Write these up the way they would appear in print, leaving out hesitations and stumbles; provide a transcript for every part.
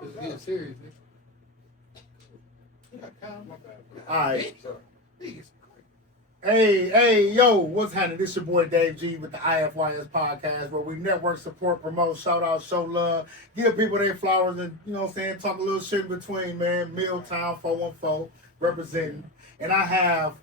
This is getting serious. All right. Hey, yo, what's happening? This your boy Dave G with the IFYS podcast, where we network, support, promote, shout out, show love, give people their flowers, and you know what I'm saying, talk a little shit in between, man. Milltown 414 representing, and I have,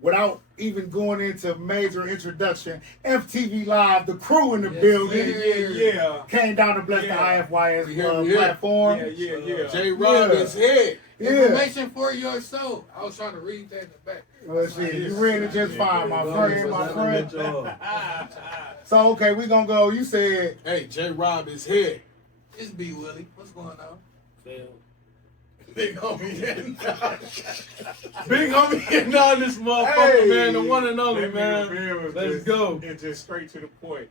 without even going into major introduction, FTV Live, the crew in the building. Yeah. Came down to bless the IFYS platform. Yeah. J. Rob is here. Information for your soul. I was trying to read that in the back. Well, shit, you read it just fine, my friend. So, okay, we gonna go. You said, Hey, J. Rob is here. It's B. Willie. What's going on? Big homie getting on this motherfucker, man. The one and only, man. Let's go. And just straight to the point.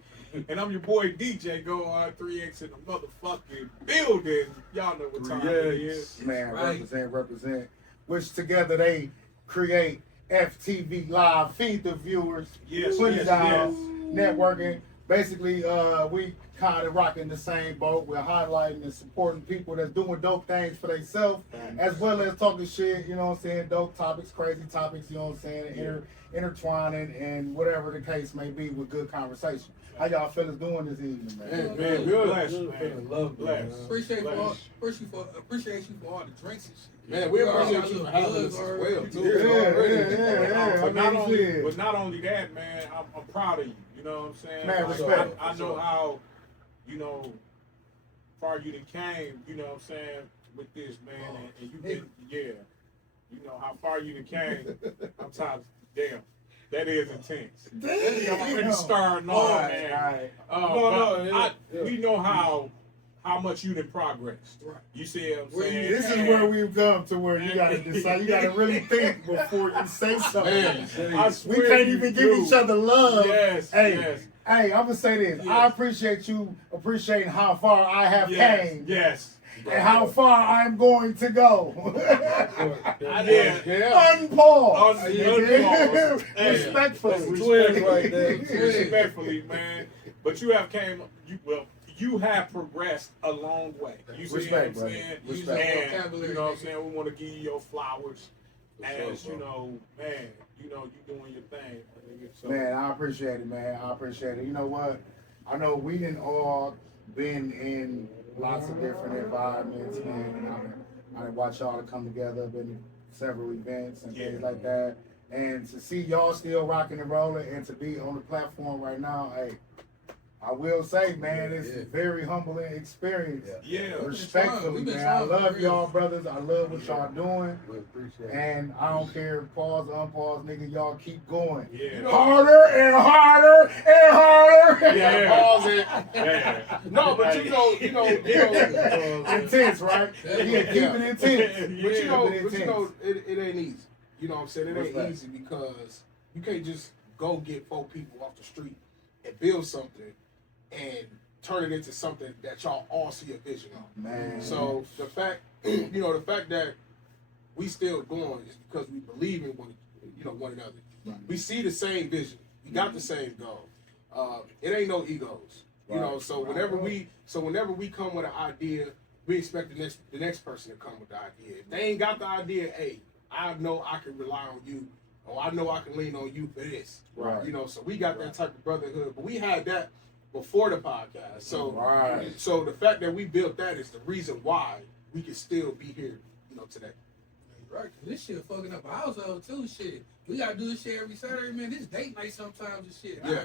And I'm your boy DJ Go R3X in the motherfucking building. Y'all know what time it is. man, Right. represent. Which together they create FTV Live, feed the viewers, put it down, networking. Basically, we kind of rocking the same boat. We're highlighting and supporting people that's doing dope things for themselves, as well as talking shit, you know what I'm saying, dope topics, crazy topics, you know what I'm saying, intertwining and whatever the case may be with good conversation. How y'all fellas doing this evening, man? Man, good. Blessed, man. Blessed. Appreciate you for all the drinks and shit. Man, we appreciate you for having us as well, too. But not only that, man, I'm proud of you. You know what I'm saying? Man, respect. I know how, far you done came, you know what I'm saying, with this, man. And you've been, you know how far you done came. I'm tired. Damn. That is intense. I'm already starting on, man. We know how much you done progressed. Right. You see what I'm saying? This is where we've come to where you gotta decide. You gotta really think before you say something. Man, We can't even give each other love. Yes. Hey, I'm gonna say this. Yes. I appreciate you appreciating how far I have came Yes. and how far I'm going to go. Unpause. Unpause. Hey, Respectfully. twins right there. Respectfully, man. But you have you have progressed a long way. You see Respect, what I'm brother. saying? Respect. And, you know what I'm saying? We want to give you your flowers as, you know, man, you doing your thing. So, Man, I appreciate it, man. I appreciate it. You know what? I know we didn't all been in lots of different environments, man. And I watch y'all to come together, been in several events and things like that. And to see y'all still rocking and rolling and to be on the platform right now, hey, I will say, man, it's a very humbling experience. yeah. Respectfully, We've been man. I trying love for y'all, real. brothers. I love what y'all doing. We appreciate it. And I don't care, pause, unpause, nigga, y'all keep going. Yeah. Harder and harder and harder. Yeah. Pause it. Yeah. No, but you know. Intense, right? Yeah, keep it intense. But Yeah. you know, it ain't easy. You know what I'm saying? It ain't Respect. easy because you can't just go get 4 people off the street and build something and turn it into something that y'all all see a vision of. Man. So the fact that we still going is because we believe in one another. Right. We see the same vision. We got the same goal. It ain't no egos. You know, so whenever we come with an idea, we expect the next person to come with the idea. If they ain't got the idea, hey, I know I can rely on you, or I know I can lean on you for this. Right. You know, so we got that type of brotherhood. But we had that before the podcast. So the fact that we built that is the reason why we can still be here, today. Right, this shit fucking up our household too. Shit, we gotta do this shit every Saturday, man. This date night sometimes and shit. Yeah.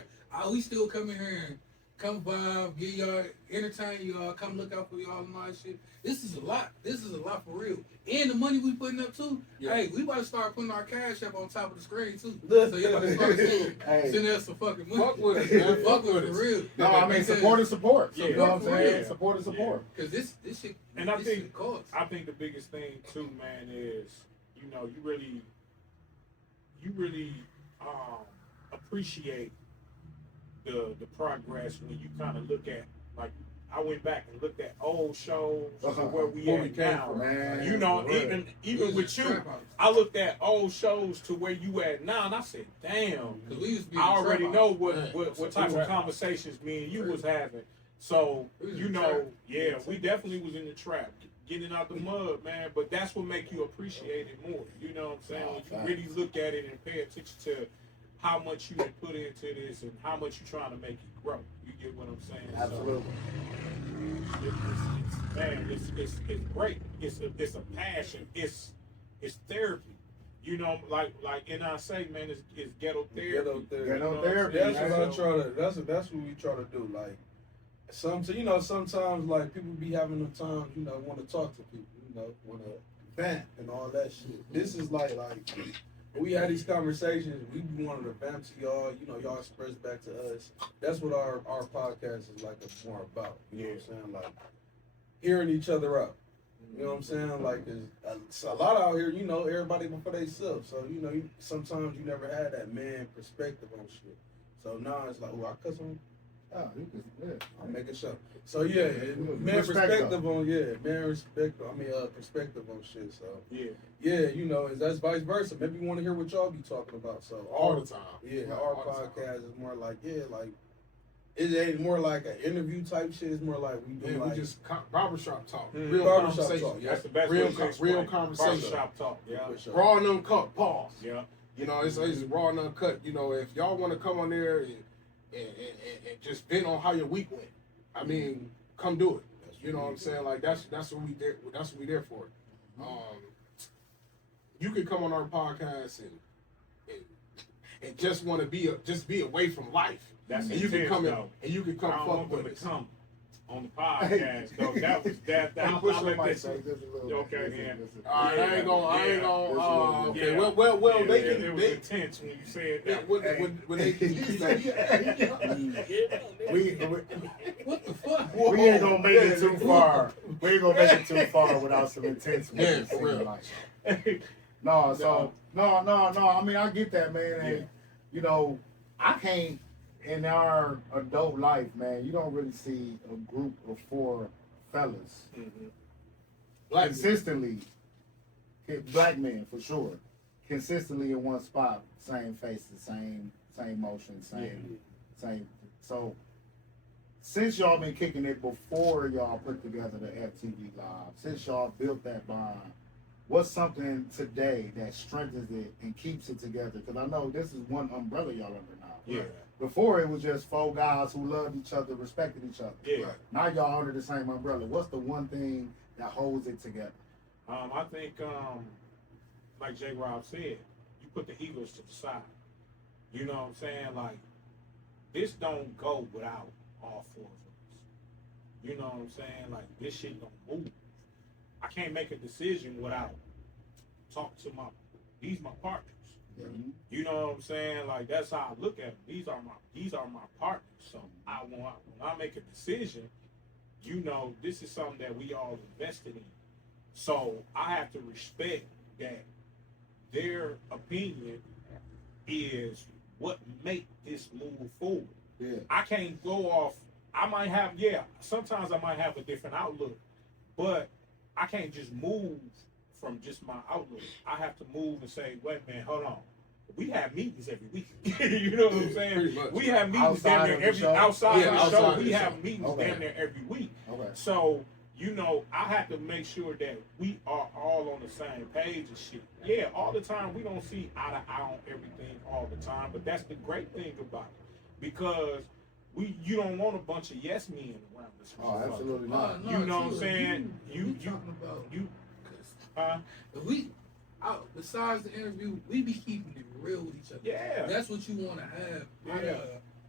We still come in here and come by, get y'all, entertain y'all, come look out for y'all and all that shit. This is a lot. This is a lot for real. And the money we putting up too. Yeah. Hey, we about to start putting our cash up on top of the screen too. So y'all can start sending us some fucking money. Fuck with us, man. Fuck with us for real. No, I mean support is support. Yeah. You know what I'm saying? Yeah. Support is support. Cause this shit. And I this think shit costs. the biggest thing too, man, is you really appreciate the progress when you kind of look at, like, I went back and looked at old shows to where we at now. Man, You know, even with you, I looked at old shows to where you at now, and I said, damn, Cause we used to be I already trap know house. what type of conversations me and you was having. So, We was in the trap. we definitely was in the trap. getting it out the mud, man. But that's what make you appreciate it more. You know what I'm saying? When you really look at it and pay attention to how much you have put into this and how much you're trying to make it grow. You get what I'm saying? Absolutely. It's great. It's a passion. It's therapy. You know, like I say, man, it's ghetto therapy. Ghetto therapy. That's what I try to. That's what we try to do. Like, sometimes like people be having the time, want to talk to people, want to vent and all that shit. This is like when we had these conversations, we wanted to vent to y'all. Y'all express back to us. That's what our podcast is like. It's more about. You know what I'm saying? Like hearing each other out. You know what I'm saying? Like, it's a lot out here, everybody for themselves. So, sometimes you never had that man perspective on shit. So now it's like, I cuss on. Oh, you can, yeah. I'm making sure. So, yeah, man perspective on, perspective on shit. So, yeah, that's vice versa. Maybe you want to hear what y'all be talking about. So, all the time. Yeah, our podcast is more like, it ain't more like an interview type shit. It's more like we just barbershop talk. Real barbershop talk. That's the best real conversation. Barbershop talk. Yeah. Raw and uncut. Pause. Yeah. It's raw and uncut. If y'all want to come on there and just vent on how your week went, I mean, come do it. You know what I'm saying? Like that's what we there. That's what we there for. You can come on our podcast and just want to be away from life. That's and you can come in, though. and you can come fuck with us. Come on the podcast, though. That was that. I'll let this. Okay, man. I ain't gonna. Okay, yeah. Well, they can. It was intense when you said that. When they, What the fuck? We ain't gonna make it too far. We ain't gonna make it too far without some intense Yeah, for real. No. I mean, I get that, man. And, I can't, in our adult life, man, you don't really see a group of 4 fellas consistently, black men for sure, consistently in one spot, same faces, same motion, same. So, since y'all been kicking it before y'all put together the FTV Live, since y'all built that bond, what's something today that strengthens it and keeps it together? Because I know this is one umbrella y'all under now. Yeah. Before it was just 4 guys who loved each other, respected each other. Yeah. Now y'all under the same umbrella. What's the one thing that holds it together? I think, like J. Rob said, you put the egos to the side. You know what I'm saying? Like, this don't go without all 4 of us. You know what I'm saying? Like, this shit don't move. I can't make a decision without talking to these my partners. Mm-hmm. You know what I'm saying? Like, that's how I look at them. These are my partners. So when I make a decision, this is something that we all invested in. So I have to respect that their opinion is what make this move forward. Yeah. I can't go off. Sometimes I might have a different outlook, but I can't just move from just my outlook. I have to move and say, wait, man, hold on. We have meetings every week. You know what I'm saying? We have meetings outside damn near every outside of the show. We have meetings damn near every week. Okay. So, I have to make sure that we are all on the same page and shit. Yeah, all the time we don't see eye to eye on everything all the time, but that's the great thing about it. Because you don't want a bunch of yes men around this. Oh, absolutely not. You know what I'm saying? You talking about besides the interview, we be keeping it real with each other. Yeah. That's what you want to have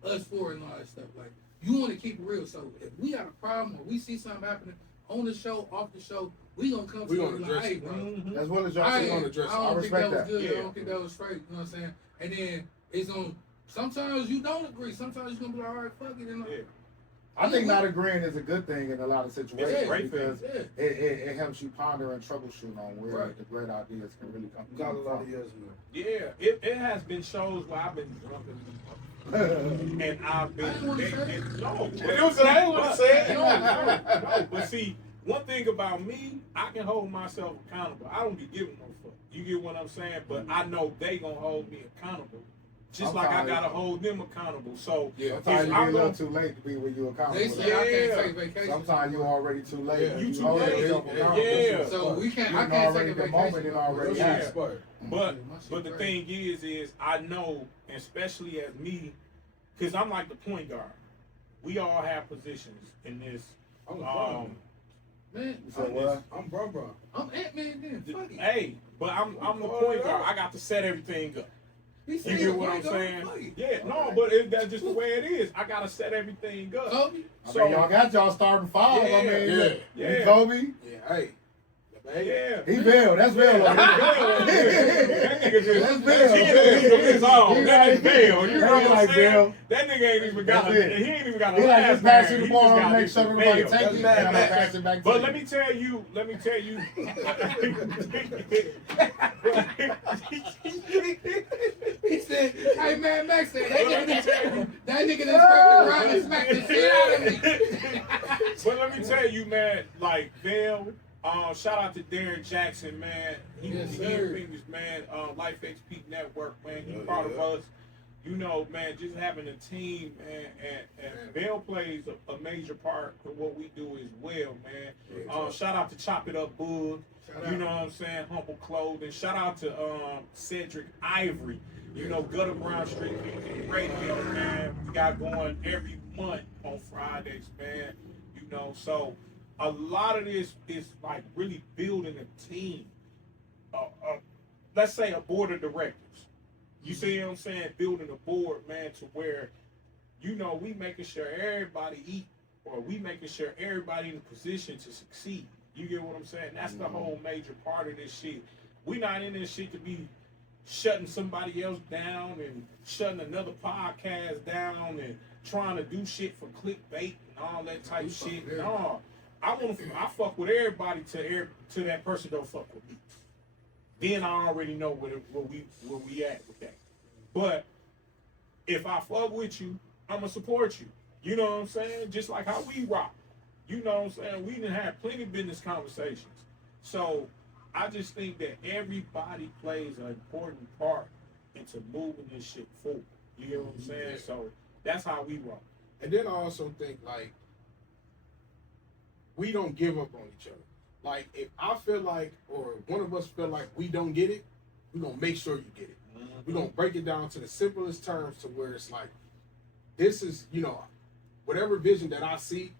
us for and all that stuff. Like, you want to keep it real. So if we got a problem or we see something happening on the show, off the show, we gonna come to you like, hey, bro. As well as y'all I gonna address it. I don't think that was good. Yeah. I don't think that was straight. You know what I'm saying? And then it's on. Sometimes you don't agree. Sometimes you're gonna be like, all right, fuck it. And I think not agreeing is a good thing in a lot of situations because yeah. it helps you ponder and troubleshoot on where the great ideas can really come from. Got a lot of years now. Yeah, it has been shows where I've been drunk and I've been. I didn't want to say it. No, It was I ain't want to say it. No. But see, one thing about me, I can hold myself accountable. I don't be giving no fuck. You get what I'm saying? But I know they gonna hold me accountable just like I gotta hold them accountable. So sometimes you get a little too late to be where you accountable. They say I can't take vacation. Sometimes you already too late. Yeah. You too already late. self-accountable. So we can't. I You can't already take a the vacation. moment it already Yeah. happened. But the thing is I know, especially as me, because I'm like the point guard. We all have positions in this. Man, I'm bro. I'm Ant-Man then. Fuck it. Hey, but I'm the point guard. I got to set everything up. He You said get what point I'm guard, saying? fuck it. Yeah, no, Alright. but that's just the way it is. I gotta set everything up. Kobe? I mean, y'all got y'all starting five. I mean, Yeah. Kobe. Yeah, hey. Yeah. He Bill. That's Bill. That nigga just That's he Bill. in the league of his own. He That like is Bill. You know Bill. what I'm Like saying? Bill. That nigga ain't even got That's a, it. he ain't even got a He like last just pass name. you the He ball just and got make this sure everybody Bill. take it. And I'm gonna pass it back to But you. let me tell you. He said, hey man, Max said, that nigga that's around and smacked the shit out of me. But let me tell you, man, like Bill, shout out to Darren Jackson, man. He was the fingers, man. Life XP Network, man. He's part of us. You know, man, just having a team, man, and Bill plays a major part of what we do as well, man. Shout out to Chop It Up Bug. You know what I'm saying? Humble Clothing. Shout out to Cedric Ivory. You know, Gutter Brown Street Radio, man. We got going every month on Fridays, man. You know, so a lot of this is like really building a team. Let's say a board of directors. You see what I'm saying? Building a board, man, to where, you know, we making sure everybody eat, or we making sure everybody in a position to succeed. You get what I'm saying? That's the whole major part of this shit. We not in this shit to be shutting somebody else down and shutting another podcast down and trying to do shit for clickbait and all that type of shit. No, I fuck with everybody till that person don't fuck with me. Then I already know where we at with that. But if I fuck with you, I'ma support you. You know what I'm saying? Just like how we rock. You know what I'm saying? We done had plenty of business conversations. So I just think that everybody plays an important part into moving this shit forward. You get what I'm saying? So that's how we rock. And then I also think, like, we don't give up on each other. Like, if I feel like, or one of us feel like we don't get it, we're going to make sure you get it. We're going to break it down to the simplest terms to where it's like, this is, you know, whatever vision that I see,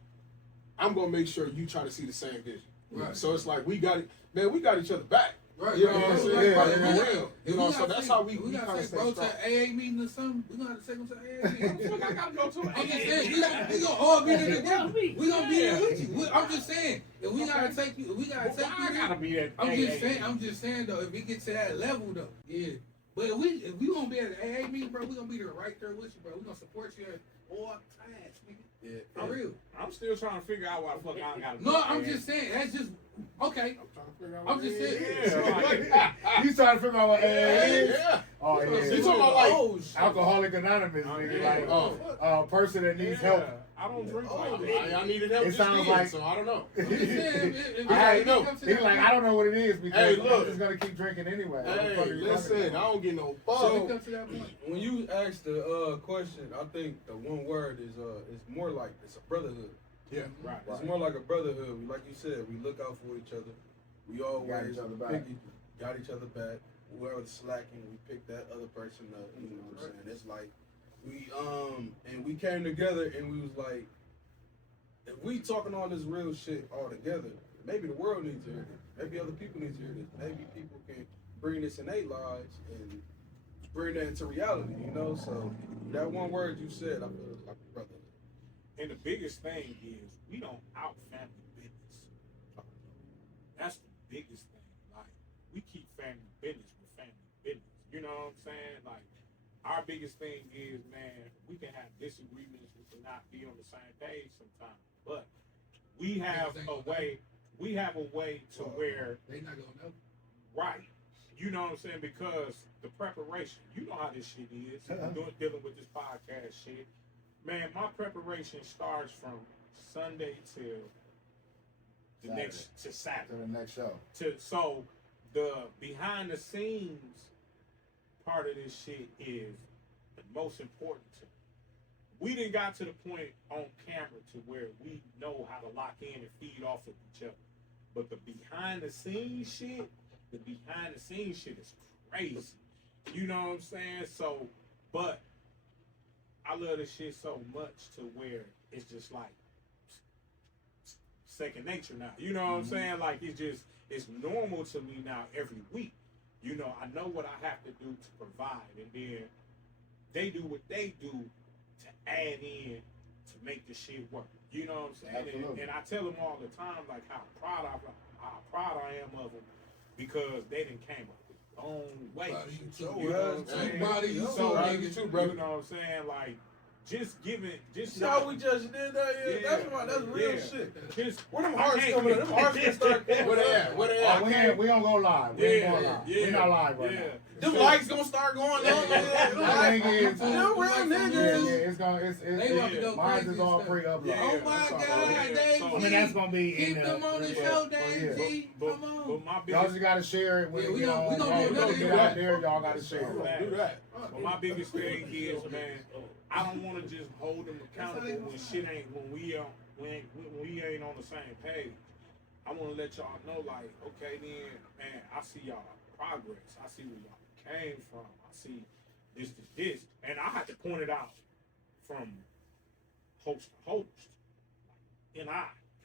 I'm going to make sure you try to see the same vision. Right. So it's like, we got each other back. Right. You know what I'm saying? Yeah, Like, yeah. for real. You know, so that's how we gotta kind of take stay bro strong. to AA meeting or something. We gonna have to take him to AA meeting. Fuck, I gotta go to an I'm just AA saying, we gonna all be there together. We gonna be there with you. I'm just saying, if we gotta take you, we gotta take you I gotta there. be at I'm just saying though, if we get to that level though, yeah. But if we gonna be at the AA meeting, bro, we gonna be there right there with you, bro. We gonna support you at all times, nigga. Yeah. For real. I'm still trying to figure out why the fuck I gotta No, I'm just saying, that's just okay. I'm just saying. Yeah, You trying to figure out what AA is? Yeah. Oh, yeah. You talking about like Alcoholic Anonymous, nigga. Like, person that needs help. I don't drink like that. I needed help. It just sounds then, like- so I don't know. I'm just saying, if I we know. come to He's that like, point- I don't know what it is because Hey, I'm look. just gonna keep drinking anyway. What the Hey, fuck are you talking listen, I about? don't get no So fuck. we come to that point. When you ask the question, I think the one word is more like it's a brotherhood. Yeah, Right. It's more like a brotherhood. Like you said, we look out for each other. We always each other back. got each other back. Whoever's slacking, we pick that other person up. You know what I'm saying? It's like we and we came together and we was like, if we talking all this real shit all together, maybe the world needs to hear this. Maybe other people need to hear this. Maybe people can bring this in their lives and bring that into reality. You know, so that one word you said, I feel it's like a brotherhood. And the biggest thing is we don't out family business. That's the biggest thing. Like, we keep family business with family business. You know what I'm saying? Like, our biggest thing is, man, we can have disagreements, we cannot be on the same page sometimes. But we have a way to where They not gonna know. right. You know what I'm saying? Because the preparation, you know how this shit is. Dealing with this podcast shit. Man, my preparation starts from Sunday till Saturday. To the next show. So the behind the scenes part of this shit is the most important to me. We didn't got to the point on camera to where we know how to lock in and feed off of each other. But the behind the scenes shit is crazy. You know what I'm saying? So, but I love this shit so much to where it's just like second nature now. You know what I'm saying? Like it's normal to me now every week. You know, I know what I have to do to provide, and then they do what they do to add in to make the shit work. You know what I'm saying? And I tell them all the time like how proud I am of them because they done came up with their own way. You know what I'm saying? You know what I'm saying? Like just how we just did that. Yeah. That's real shit. Just where them hearts coming in? Them hearts can start coming. Where they at? Where they at? We don't go live. We ain't going live. We not live right now. Them lights gonna start going on. Them real niggas. Yeah, mine is all free upload. Oh my God, Dave. I mean, that's gonna be keep in them on the show, Dave. G. Come on. Y'all just gotta share it when we get on. Get out there. Y'all gotta share it. Do that. But my biggest thing is, man, I don't want to just hold them accountable when we ain't on the same page. I want to let y'all know, like, okay, then, man, I see y'all progress. I see where y'all came from. I see this, and I had to point it out from host to host. And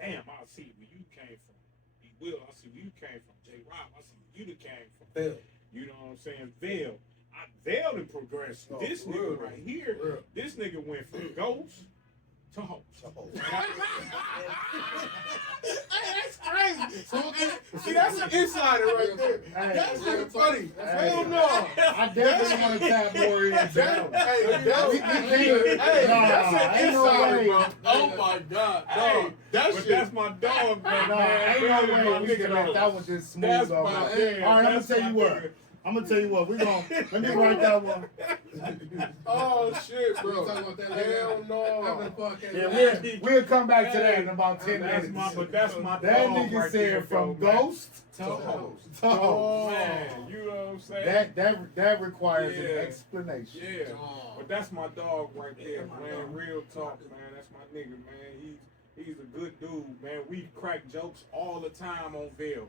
damn, I see where you came from. B. Will, I see where you came from. J. Rob, I see where you came from. Phil. You know what I'm saying? Veil and progress. This nigga right here, this nigga went from ghost to host. That's crazy. See, that's an insider right there. That's really funny. Hell no. I definitely want to tap more in. That's an insider, bro. Oh my God. Hey, that's my dog, man. Ain't no way we can let that one just smooth over. All right, I'm gonna tell you what. Let me write that one. Oh shit, bro. Hell no. Yeah, we'll come back to that in about 10 minutes. That's my that dog nigga right said there, from though, ghost to host. Man, you know what I'm saying? That requires an explanation. Yeah. But that's my dog right there, man. Real talk, man. That's my nigga, man. He's a good dude, man. We crack jokes all the time on Veil.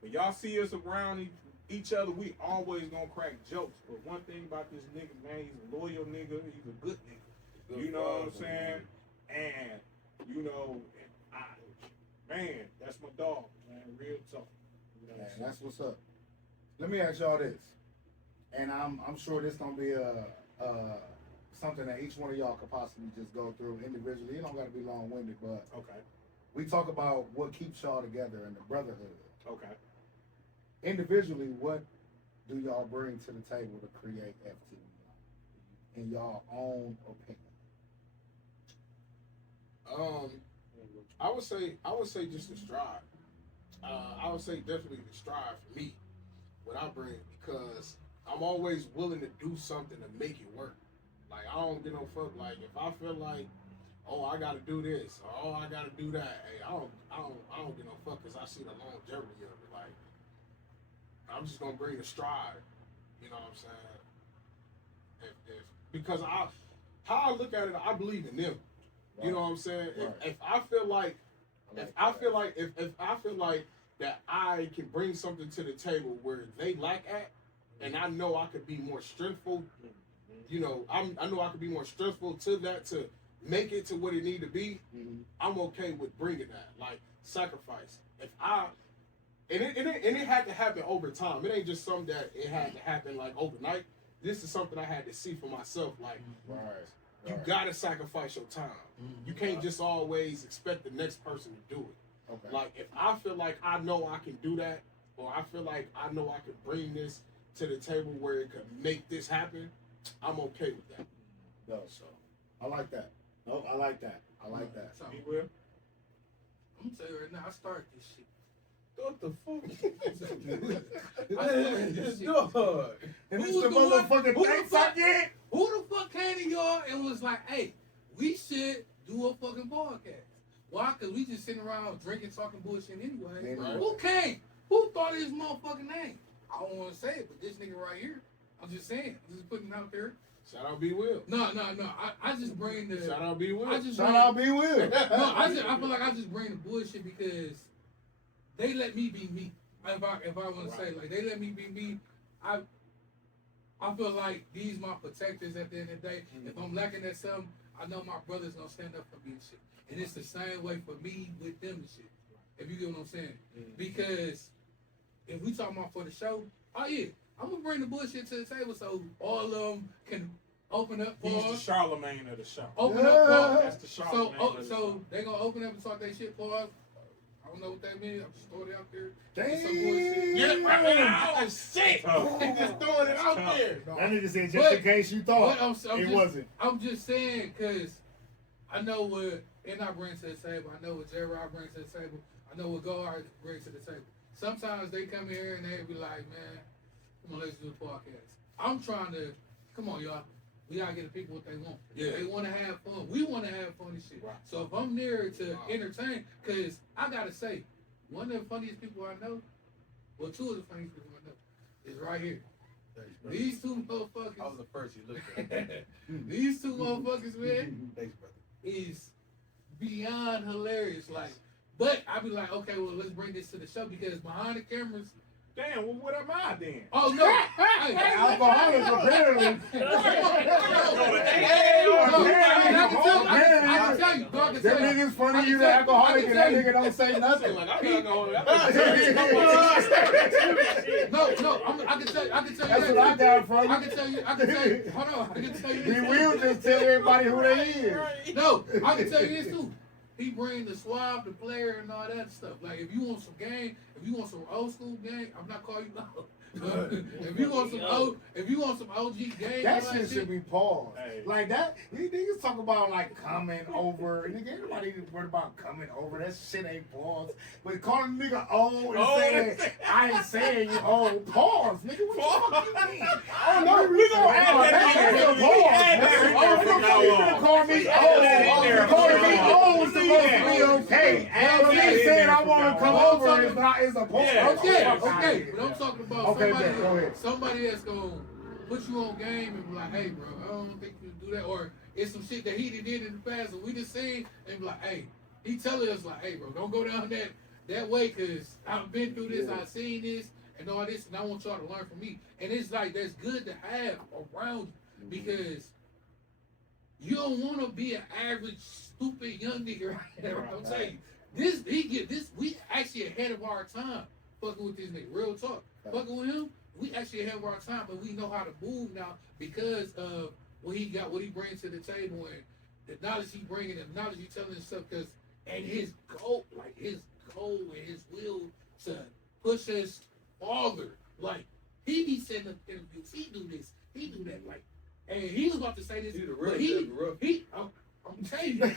When y'all see us around each other, we always gonna crack jokes. But one thing about this nigga, man, he's a loyal nigga. He's a good nigga. You know what I'm saying? And you know, man, that's my dog, man. Real talk. You know Man, that's what's up. Let me ask y'all this, and I'm sure this gonna be something that each one of y'all could possibly just go through individually. It don't gotta be long-winded, but okay. We talk about what keeps y'all together and the brotherhood. Okay. Individually, what do y'all bring to the table to create FTV in y'all own opinion? I would say just the strive. I would say definitely the strive for me, what I bring, because I'm always willing to do something to make it work. Like I don't get no fuck. Like if I feel like, oh, I gotta do this, or oh, I gotta do that. Hey, I don't get no fuck because I see the longevity of it. Like I'm just gonna bring the stride. You know what I'm saying? Because how I look at it, I believe in them. Right. You know what I'm saying? Right. If I feel like that I can bring something to the table where they lack at, and I know I could be more strengthful. You know, I know I could be more strengthful to that to make it to what it need to be. Mm-hmm. I'm okay with bringing that, like sacrifice. And it had to happen over time. It ain't just something that it had to happen like overnight. This is something I had to see for myself. Like, you gotta sacrifice your time. Mm-hmm. You can't just always expect the next person to do it. Okay. Like, if I feel like I know I can do that, or I feel like I know I can bring this to the table where it could make this happen, I'm okay with that. No, so I like that. No, I like that. So, you will? I'm gonna tell you right now, I started this shit. What the fuck? This dog. And this the motherfucking thing fucking. Who the fuck came to y'all and was like, hey, we should do a fucking podcast? Why? Because we just sitting around drinking, talking bullshit anyway. Right. Who came? Who thought of this motherfucking name? I don't want to say it, but this nigga right here. I'm just saying. I'm just putting it out there. Shout out B Will. No. I just bring the. Shout out B Will. Shout out B Will. No, I feel like I just bring the bullshit because they let me be me. If I want to say, like, they let me be me. I feel like these my protectors at the end of the day. If I'm lacking at something, I know my brother's gonna stand up for me and shit. And it's the same way for me with them and shit. If you get what I'm saying. Because if we talking about for the show, oh yeah, I'm gonna bring the bullshit to the table so all of them can open up. He's the Charlemagne of the show. Open up. Pause. That's the Charlemagne of the show. So they gonna open up and talk that shit. Pause. I don't know what that means. I'm just throwing it out there. Damn. Some bullshit. Yeah, oh shit! He just throwing it out there. That nigga said just in case you thought it wasn't. I'm just saying because I know what I bring to the table. I know what J-Rod brings to the table. I know what Gohard brings to the table. Sometimes they come here and they be like, man, come on, let's do the podcast. I'm trying to, come on, y'all. We gotta get the people what they want. Yeah. They want to have fun. We want to have fun and shit. Right. So if I'm there to entertain, because I gotta say, one of the funniest people I know, well, two of the funniest people I know, is right here. Thanks, brother. These two motherfuckers. I was the first you looked at. These two motherfuckers, man, Thanks, brother. is beyond hilarious. Like, but I be like, okay, well, let's bring this to the show because behind the cameras. Damn, well, what am I then? Oh no! Hey, Alcoholics apparently. I can tell you. That nigga's funny, you the alcoholic, and that nigga don't say nothing. Like, I'm not going. No, I can tell you. That's what I got from I can tell you. Hold on. I can tell you. He will just tell everybody who they is. No, I can tell you this too. He bring the swab, the player, and all that stuff. Like if you want some game, if you want some old school game, I'm not calling you out. If you want some OG game, That shit should be paused. Hey. Like that, these niggas talk about like coming over. Nigga, everybody worried about coming over. That shit ain't paused. But calling a nigga old and saying, I ain't saying you old. Pause, nigga. What the fuck you mean? Oh no, we gonna add that in there. Call me old. Calling me old is supposed to be okay. And me saying I want to come over is a pause. Okay. But I'm talking about Okay, man, go ahead. somebody that's gonna put you on game and be like, hey, bro, I don't think you do that. Or it's some shit that he did in the past and we just seen and be like, hey, he telling us like, hey, bro, don't go down that way because I've been through this, I've seen this and all this, and I want y'all to learn from me. And it's like that's good to have around you because you don't want to be an average stupid young nigga right there. I'm telling you, we actually ahead of our time fucking with this nigga. Real talk. Fucking with him, we actually ahead of our time, but we know how to move now because of what he brings to the table and the knowledge he bringing, the knowledge he telling us stuff. Because and his goal and his will to push us farther. Like he be setting up interviews, he do this, he do that. Like, and he was about to say this, He the but real I'm telling you.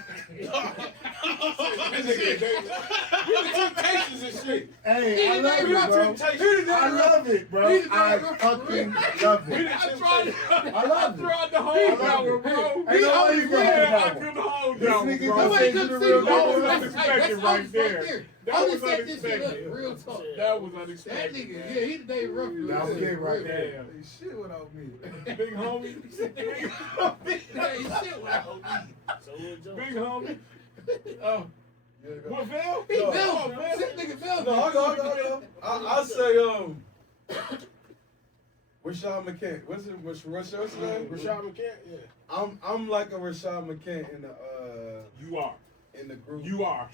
Temptations and shit. Hey, I love it, bro. I love it, bro. I fucking love it. I love it. Throughout the whole hour, bro. Ain't no way you I can feel the whole This hour, nigga bro. Nobody couldn't see That That was That's unexpected right there. That I was just set this shit up. unexpected. Real talk. That was That unexpected. nigga, yeah, he the day rough. That was it right there. Damn. Hey, shit without me. Big homie. Hey, shit, wow. Big homie. Oh, Yeah, go. what, Phil? He No, built. man. This nigga built. No, I go. I say, Rashad McCants. What's Rashad's name? Rashad McCants, yeah. I'm like a Rashad McCants in the You are. in the group. You are.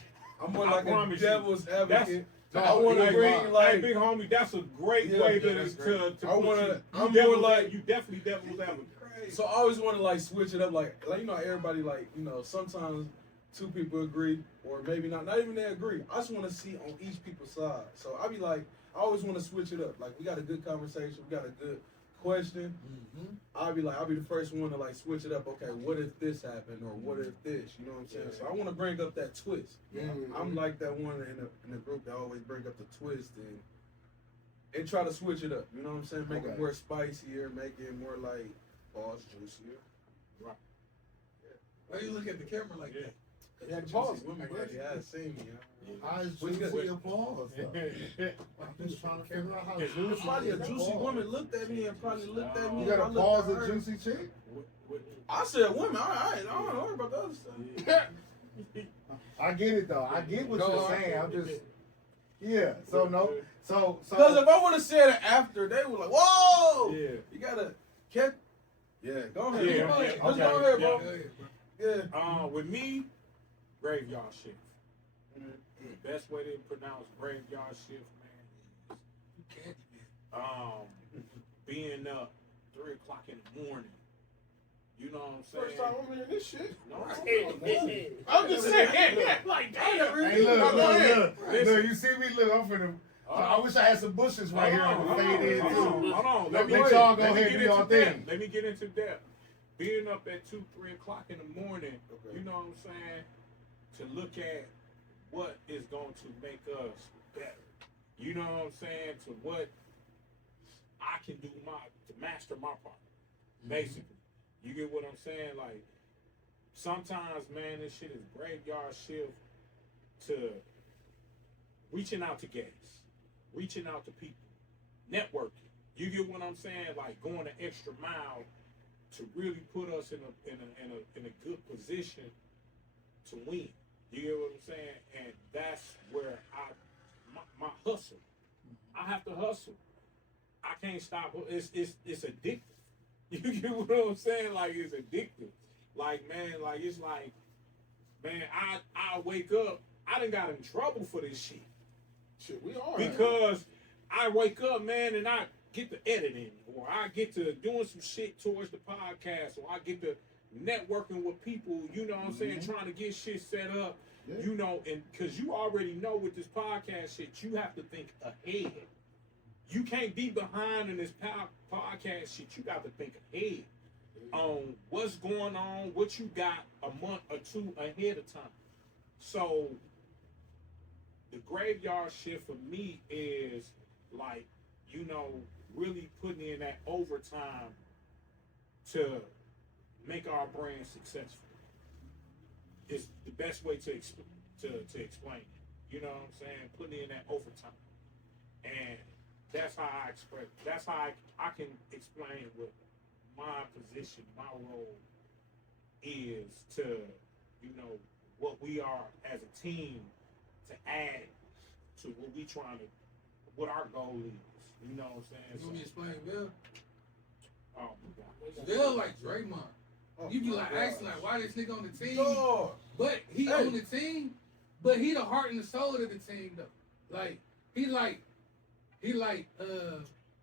I'm more I like a promise you. devil's advocate. That's- I want to hey, bring hey, like big homie, that's a great Yeah, way yeah, to that's great. to I put wanna- you. I'm You more devil's- like- you definitely devil's advocate. so I always want to like switch it up. Like you know, everybody like sometimes two people agree or maybe not even they agree. I just want to see on each people's side. So I be like, I always want to switch it up. Like we got a good conversation, we got a good question. I'll be the first one to like switch it up. Okay, what if this happened or what if this? You know what I'm saying? So I want to bring up that twist. I'm like that one in the group that always bring up the twist and try to switch it up. You know what I'm saying? Make it more spicier, make it more like juicier. Why you look at the camera like that? Yeah, Pause. juicy women, buddy. I seen me. How is What you got? juicy a pause? though? I'm just trying to figure out how If probably a juicy juicy pause. woman looked at me and probably looked at me. You and I gotta looked pause at a her. juicy chick? I said women. All right. I don't worry about the other stuff. I get it though. I get what Go you're on. saying. I'm just so no. So Because if I would have said it after, they were like, "Whoa, Yeah. you gotta catch." Yeah, go ahead. Yeah, Go ahead. okay. Let's go ahead, bro. Yeah. Yeah. With me, graveyard shift. The best way to pronounce graveyard shift, man, is being up 3 o'clock in the morning. You know what I'm saying? First time I'm hearing this shit. No, I'm just saying, like, damn. hey, look, Listen. you see me? Look, I'm finna. I wish I had some bushes right here. I can fade in too. Hold on. Let me y'all go let me ahead and get do your into that. thing. Let me get into that. Being up at 2, 3 o'clock in the morning, you know what I'm saying? To look at what is going to make us better. You know what I'm saying? To what I can do to master my part. Basically. You get what I'm saying? Like, sometimes, man, this shit is graveyard shift to reaching out to guests, reaching out to people, networking. You get what I'm saying? Like going the extra mile to really put us in a good position to win. You get what I'm saying? And that's where my hustle. I have to hustle. I can't stop. It's addictive. You get what I'm saying? Like, it's addictive. Like, man, like, it's like, man, I wake up, I done got in trouble for this shit. Shit, we are. Because I wake up, man, and I get to editing, or I get to doing some shit towards the podcast, or I get to networking with people, you know what I'm saying, trying to get shit set up, you know, and because you already know with this podcast shit, you have to think ahead. You can't be behind in this podcast shit. You got to think ahead on what's going on, what you got a month or two ahead of time. So the graveyard shift for me is like, you know, really putting in that overtime to make our brand successful. It's the best way to explain it. You know what I'm saying? Putting in that overtime. And that's how I express. That's how I can explain what my position, my role is to, you know, what we are as a team to add to what our goal is. You know what I'm saying? You want me to explain, Bill? Oh my God. Bill like Draymond. You be like asking like, why this nigga on the team? But he on the team, but he the heart and the soul of the team though. Like he like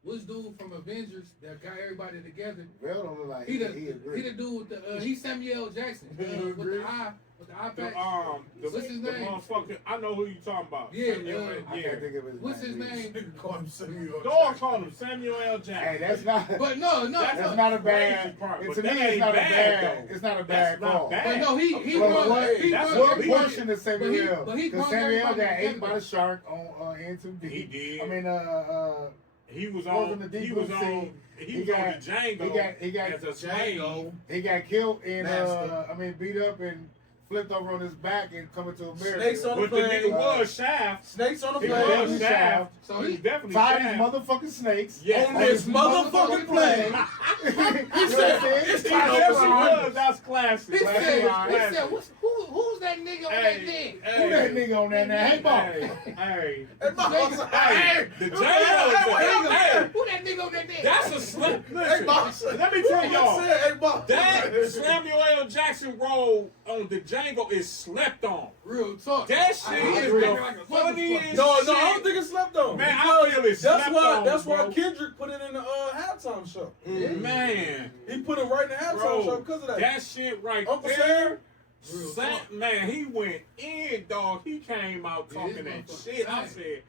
what's dude from Avengers that got everybody together? Well, don't look like He he the dude with the he's Samuel L. Jackson with the eye patch. What's his the name? motherfucker, I know who you talking about. Yeah, I can't think of his What's his name. name? Call him Samuel. Dog called him Samuel L. Jackson. Hey, that's not. But no, That's not a bad. part, To but me, that it's ain't not a bad, bad. though. It's not a That's bad not call. bad. But no, he But brought that's what what portion of Samuel? but he Because brought Samuel got everybody ate by together. the shark on N2D. He did. I mean, He was Closing on the deep he was blue on sea. he He was got- on the Django he got as a slave. he got killed and Master. beat up and flipped over on his back and coming to America. Snakes on But the nigga was Shaft. Snakes on the He plane. was Shaft. Shaft. So He he was definitely Fired his Shaft. motherfucking snakes. Yeah. On this motherfucking plane. He said, it's He Tyler definitely Brown. was. That's classic. He Classic said, line. he said, who's that nigga on that thing? Who that nigga on that now? Hey, boss. Hey. Hey, boss. Hey, the Hey, Django. Hey, Who that nigga on that thing? that's a slip. Hey, Listen, boss. let me tell y'all. Hey, boss. That Samuel L. Jackson role on the Django is slept on. Real talk. That shit is agree. the Like a funniest No, shit. I don't think it's slept on. Man, I feel it's That's slept why. on, That's why bro. Kendrick put it in the halftime show. Man, He put it right in the halftime show because of that. that shit right Uncle there. Real Sam, talk. man, he went in, dog. He came out Yeah, talking this that motherfucker shit. I tight. said,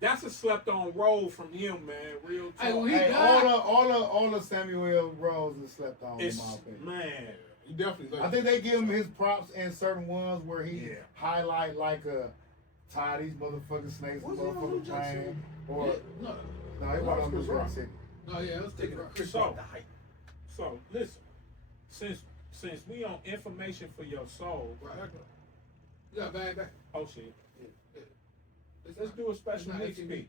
that's a slept on role from him, man. Real talk. Hey, when he Hey, died, all the Samuel roles are slept on in it's, my opinion. man. You definitely. I think they give him his props in certain ones where he Yeah. highlight like tie these motherfucking snakes to Was he on New motherfucking Jack plane. City? Or no, no, he wasn't on New York City. no, yeah, let's take it out. So listen, since we on information for your soul, Right. You got bad back. Oh shit. It's Let's not- do a it's special not Knicks ATV. pick.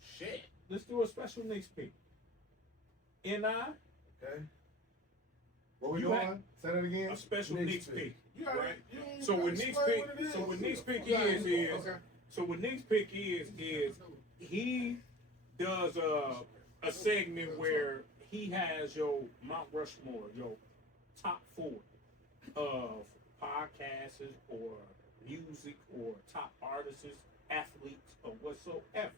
Shit. Let's do a special Knicks pick. NI, Okay. What we You doing? act- Say that again. a special Knicks Knicks pick. pick. You Right. already, you ain't So gotta what Knicks explain pick? what it So what is. Knicks pick Yeah, is okay. so what Knicks pick is he does a segment where he has your Mount Rushmore, your top 4 of podcasters or music or top artists, athletes or whatsoever.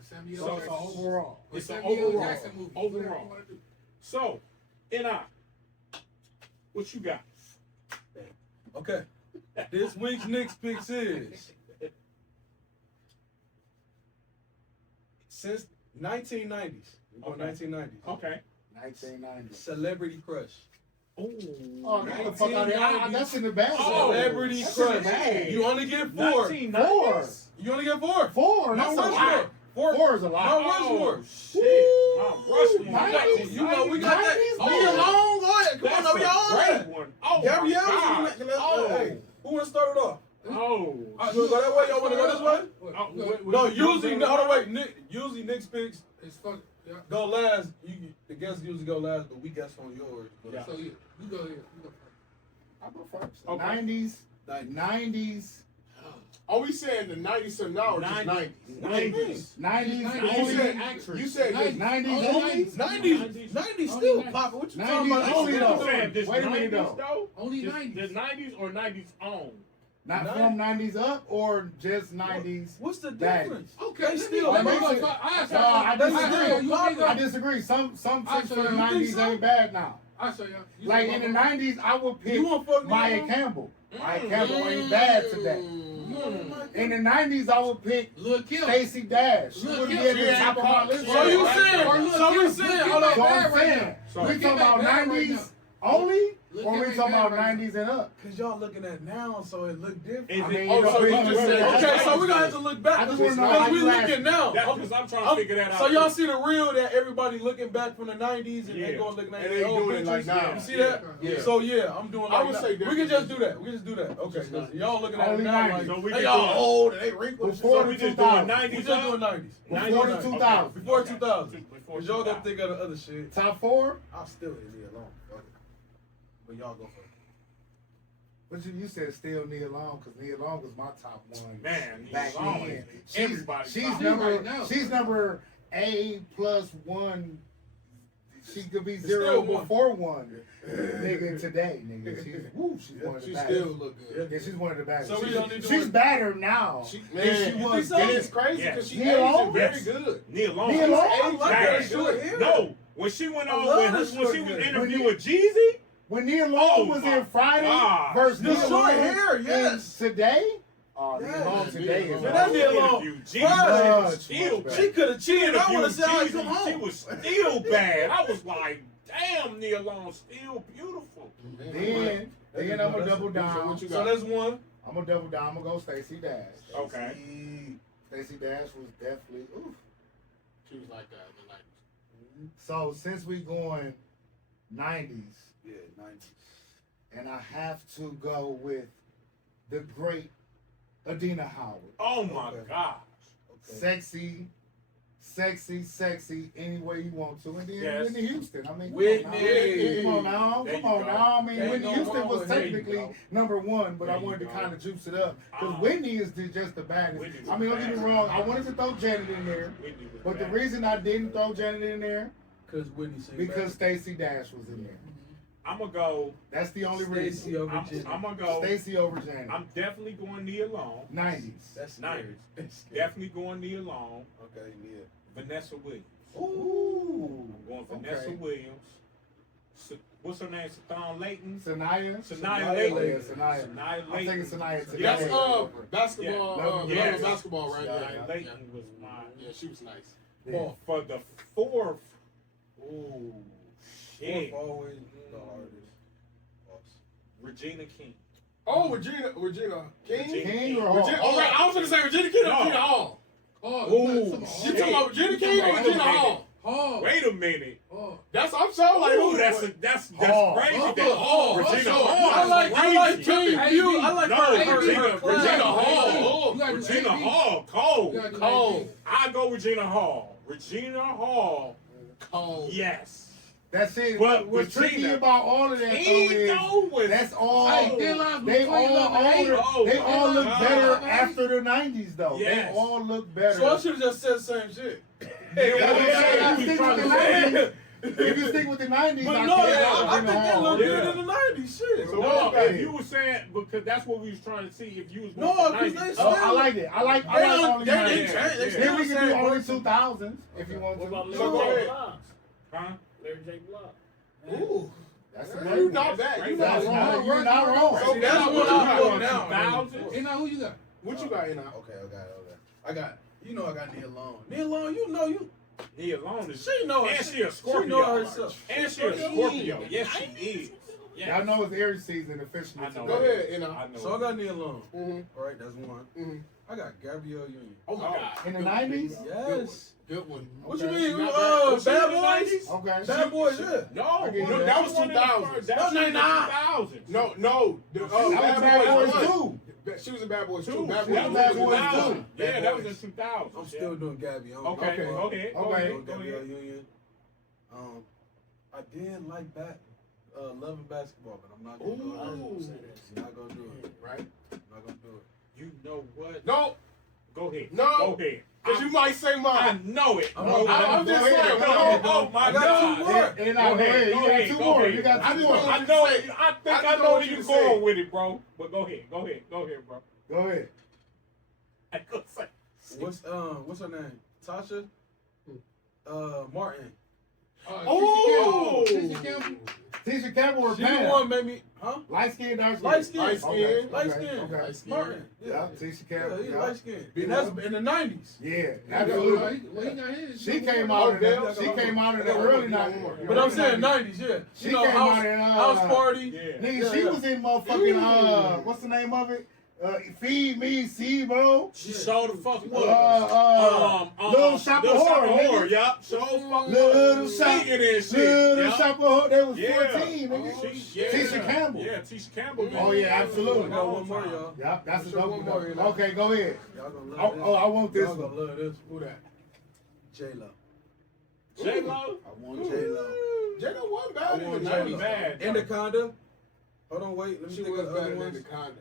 Samuel So Jackson. it's overall. It's an Samuel overall. Jackson movie. Whatever you Overall. wanna do. So, NI, what you got? Okay. This week's Knicks picks is since 1990s. We're going Okay. 1990s. Okay. 1990. Celebrity crush. Oh, Oh, get the fuck out of here. That's in the bag. Oh, Celebrity that's in the crush. bag. You only get 4. 1990s? You only get 4. 4. Mount That's a Rushmore. lot. 4. 4 is a lot. Mount Rushmore. Oh, shit. Mount Rushmore. 90s? You know we got that. 90s? Leave it alone. Go ahead. Come on, That's now, we all a great that. one. Oh, Gabrielle, my God. hey, who wanna start it off? Oh. You wanna go that way? Y'all wanna go this way? What? Oh, Go- wait, No, wait, usually, no, hold on, wait. Usually Knicks picks It's fuck. Yeah. go last. The guests usually go last, but we guess on yours. Yeah. So you go here. You go first. I'll go first. Okay. 90s. 90s. Are we saying the 90s or now or just 90s? 90s. 90s. 90s. Only. You said the 90s only. 90s still popping. What you talking 90s about? only, That's though. still Saying this Wait a minute, 90s though. Only This- 90s. The 90s or 90s on? Not Nine- from 90s up or just 90s. What's the That- difference? Okay, They let still me make go. it- I No, I disagree. I disagree. disagree. Some I chicks show from the you. You think 90s so? ain't bad now. I show you. You Like talking in the about- 90s, I would pick You want fuck Maya me? Campbell. Maya Campbell ain't bad today. In the 90s, I would pick Lil' Kim. Stacey Dash. She Look, wouldn't yeah, be at the top of my list. So you Right. saying? Or Lil' So we Kim. saying? Lil' Hold Kim on. So I'm bad right saying, now. So- we Lil' Kim talking about ain't bad right 90s only, Lil' or Kim we ain't talking bad about right now. 90s and up? Cause y'all looking at now, so it look different. Is I it- mean, oh, you know, so we you just just said said- that. Okay, so we're gonna have to look back. I just wanna know because how we you last- looking now. That's because I'm trying to figure that out. So y'all too. see the reel that everybody looking back from the 90s and they Yeah. going looking at And the they old doing it like pictures? now. You see that? Yeah. So yeah, I'm doing like I would that. say We can just do that. We can just do that. Okay, Just 'cause 90s. y'all looking at it Only now 90s. like So we they just all doing- old and they wrinkled. Before So the we just 2000s. doing We 90s just up? doing 90s. Before the 2000s. Before 2000. Before Cause y'all gonna 2000. think of the other shit. Top 4? I'll still leave me alone. Fuck it. But y'all go first. But you said still Nia Long, because Nia Long was my top one. Man, Nia back Long then. is everybody's She's top. number Right now. she's number A+1. She could be It's 0 still one. before 1. Nigga, today, nigga. She's one of the She baddest. still look good. Yeah, she's one of the baddest. So we She's, don't need to she's worry- badder now She, than she man, was so? then. and it's crazy Yes. because she Nia Long? aged very Yes. good. Nia Long. Nia Long? I like Bad. that short hair. No, when she went I on love when the she short was hair. interviewing Jeezy. When Nia Long Oh was my in Friday God. versus The Nia short Long hair, in yes. today, Nia Yes. Long today is Man, that Nia Long- Interviewed Friday. Jeezy. much Still better. She could have cheated. I want to see how he come Jeezy. She home. was still bad. I was like, damn, Nia Long still beautiful. Then I'm gonna double So down. what you So got? that's one. I'm gonna double down. I'm gonna go Stacey Dash. Okay. Stacey Dash was definitely oof. She was like that in the 90s. So since we going 90s, Yeah, 90s. and I have to go with the great Adina Howard. Oh my Okay. gosh. Sexy, any way you want to. And then Yes. Whitney Houston. I mean, Whitney. come on now. There Come you on go. now. I mean, Ain't Whitney no Houston wrong was with Whitney, technically though. number 1, but There I you wanted to go. kind of juice it up. Because Ah. Whitney is just the baddest. Whitney was I mean, don't get me bad. wrong. I wanted to throw Janet in there. Whitney was But the bad. reason I didn't throw Janet in there, Because Whitney sing because Stacey Dash was in there. I'm gonna go. That's the only Stacey reason. over Jenny. I'm gonna go. Stacey over Janet. I'm definitely going Nia Long. 90s. That's 90s. scary. Definitely going Nia Long. Okay, yeah. Vanessa Williams. Ooh. I'm going Okay. Vanessa Williams. What's her name? Sathon Layton. Sanaya? Sanaya Layton. Yeah, Sanaya. Sanaya I'm Layton. thinking Sanaya today. That's basketball. Yeah. Yeah. Love basketball, right? Sanaya Yeah. Layton was my. Yeah, she was nice. Yeah. Oh, for the fourth. Ooh, shit. Fourth always the hardest. Regina King. Oh, Regina King. King or Hall? Oh, right. I was gonna say Regina King or No. Regina Hall. Oh, Ooh, some You talking about Regina King or Regina Hall? Hall. Wait a minute. Hall. That's I'm so like, Ooh, ooh, that's what? crazy. Hall. That Hall. Regina Hall. Hall. I like is King crazy. View. I like No, her Regina class. Hall. You gotta do Regina AB. Hall. Cold. You gotta do Cold. AB. I go Regina Hall. Regina Hall. Cold. Yes. That's it. But What's tricky Regina- about all of that though is was that's all. Hey, thin lines They between all love and hate. older. Oh, They all look God. better after the '90s though. Yes. They all look better. So I should have just said the same shit. If Yeah, you he stick with the trying to 90s, if you stick with the 90s, But I no, can't I bring think it they home. look Yeah. good in the '90s. Shit. So No, if you were saying, because that's what we was trying to see, if you was No, going for 'cause 90s. they- Oh, I like it. I like only They 90s. didn't change. They Yeah. Then we still can do saying only 2000s if you want What about to. Larry So go J. ahead. Blige? Huh? Larry J. Blige. Ooh. That's You not bad. You That's not not, wrong. you're not wrong. So See, that's now, what what you I'm got? putting down. 2000? Hey, now who you got? What you got in now? Okay. I got. You know I got Nia Long. Nia Long, you know you. He alone is. She know And it. she a Scorpio. She know herself. And she a Scorpio. Yes, she is. Y'all know it's Aries season officially. I know. Go ahead, you know. I know. So I got Nia Long. Mm-hmm. All right, that's one. Mm-hmm. I got Gabrielle Union. Oh my God. In the 90s? Yes. Good one. What you Okay. mean? She not bad. Was she Bad in the Boys? 90s? Okay. Bad Boys, yeah. No, I get bro, that. that was was 2000s. That No, was no, in the nah. 2000s. No. That was Bad Boys too. She was in Bad Boys Two. too. Bad She was Boys. Bad was Boys 2000. too. Yeah, Bad that was Boys. in 2000. I'm still doing Gabby. Okay, Okay. go ahead. Go Okay. ahead. Doing Go Gabrielle ahead. Union. I did like Love and Basketball, but I'm not gonna do it. I'm not gonna do it. Right? I'm not gonna do it. You know what? No. Go ahead. No. Go ahead. Because you might say I mine. know it. I'm bro. not- I'm just Go ahead. saying. Go No. ahead. Oh my I got God. two more. And Go I ahead, you go got ahead, two go more. ahead. You got I two just more. want- I know it. I think I I know know what where you you're said. going with it, bro. But go ahead. Go ahead. Go ahead, bro. Go ahead. I go say. What's her name? Tasha? Martin. Oh. Tisha Campbell. Tisha Campbell or She the Pam? one made me, huh? Light skin, dark skin? Light skin. Light skin. Okay, Light okay, skin. okay. Light skin. Martin. Yeah, Tisha Yeah, Campbell. he's Yeah, light skin. Big And that's one. in the 90s. Yeah, Well, absolutely. he got his. She came out in the, she came out in the early 90s. But I'm saying 90s, yeah. She came out in, House Party. Yeah. Nigga, she was in motherfucking, what's the name of it? Feed Me, Sibo. She showed the fuck was. Little Shop of Horror, nigga. Yup. Show fuck Little Shop, Speaking and shit. Little yup. Shop of Horror. They was Yeah. 14, nigga. Yeah. Tisha Campbell. Yeah, Tisha Campbell. man. Oh, yeah, absolutely. I got one more, y'all. Yep, that's a Sure, dope one one. more, you know. Okay, go ahead. Y'all gonna love this. Oh, I want this Y'all one. gonna love this. Who that? J-Lo. J-Lo. I want J-Lo. J-Lo wasn't I bad in want the J-Lo. 90s. bad. Anaconda. Hold on, wait. Let me She think was of the better other than ones. Anaconda.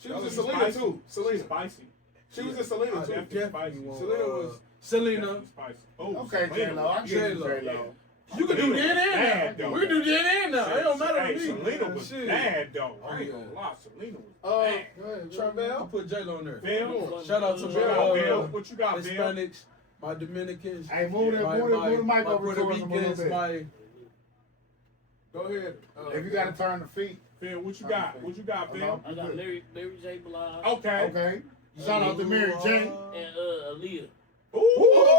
She That was in was Selena spicy. too. Selena. She's spicy. She was in Selena I too. definitely want, Selena was. Selena. Definitely spicy. Oh, Okay, Selena. J-Lo. I give you J-Lo. J-Lo. You can do Selena that was in bad, now. though. We can do that in now. It don't matter to Hey, me. Selena was Shit. bad though. I ain't Yeah. gonna lie. Selena was Uh, bad. I'll Travell. put J-Lo in there. Bill. Shout out to What you got, Bill? my What you got, Bill? Hispanics, my Dominicans, Hey, move the mic my over Puerto to us a little Ricans, bit. my Go ahead. If you gotta turn the feet. Bill, what you got? What you got, Bill? I got Larry J. Blige Okay. Okay. Shout out to Mary J. and Aaliyah.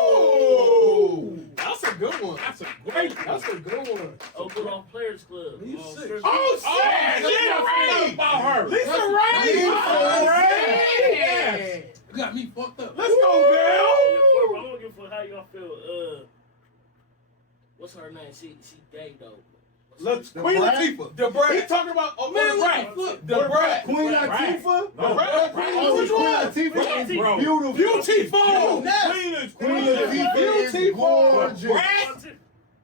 Ooh, that's a good one. That's a great one. That's a good one. Oh, good off Players Club. You Oh, sick. Chris- Oh, Oh, shit! Lisa Ray. About her. Lisa That's- Ray! Yes. You got me fucked up. Let's go, Bill. And I'm looking for how y'all feel. What's her name? She gay though. What's her Queen Brat? Latifah. The He Brat. talking about Man, the what Brat. the fuck? The Brat. Queen Latifah? No, Brat. Oh, Which Queen one? Latifah is Bro. beautiful. Beautiful. Queen Latifah is gorgeous. Brat?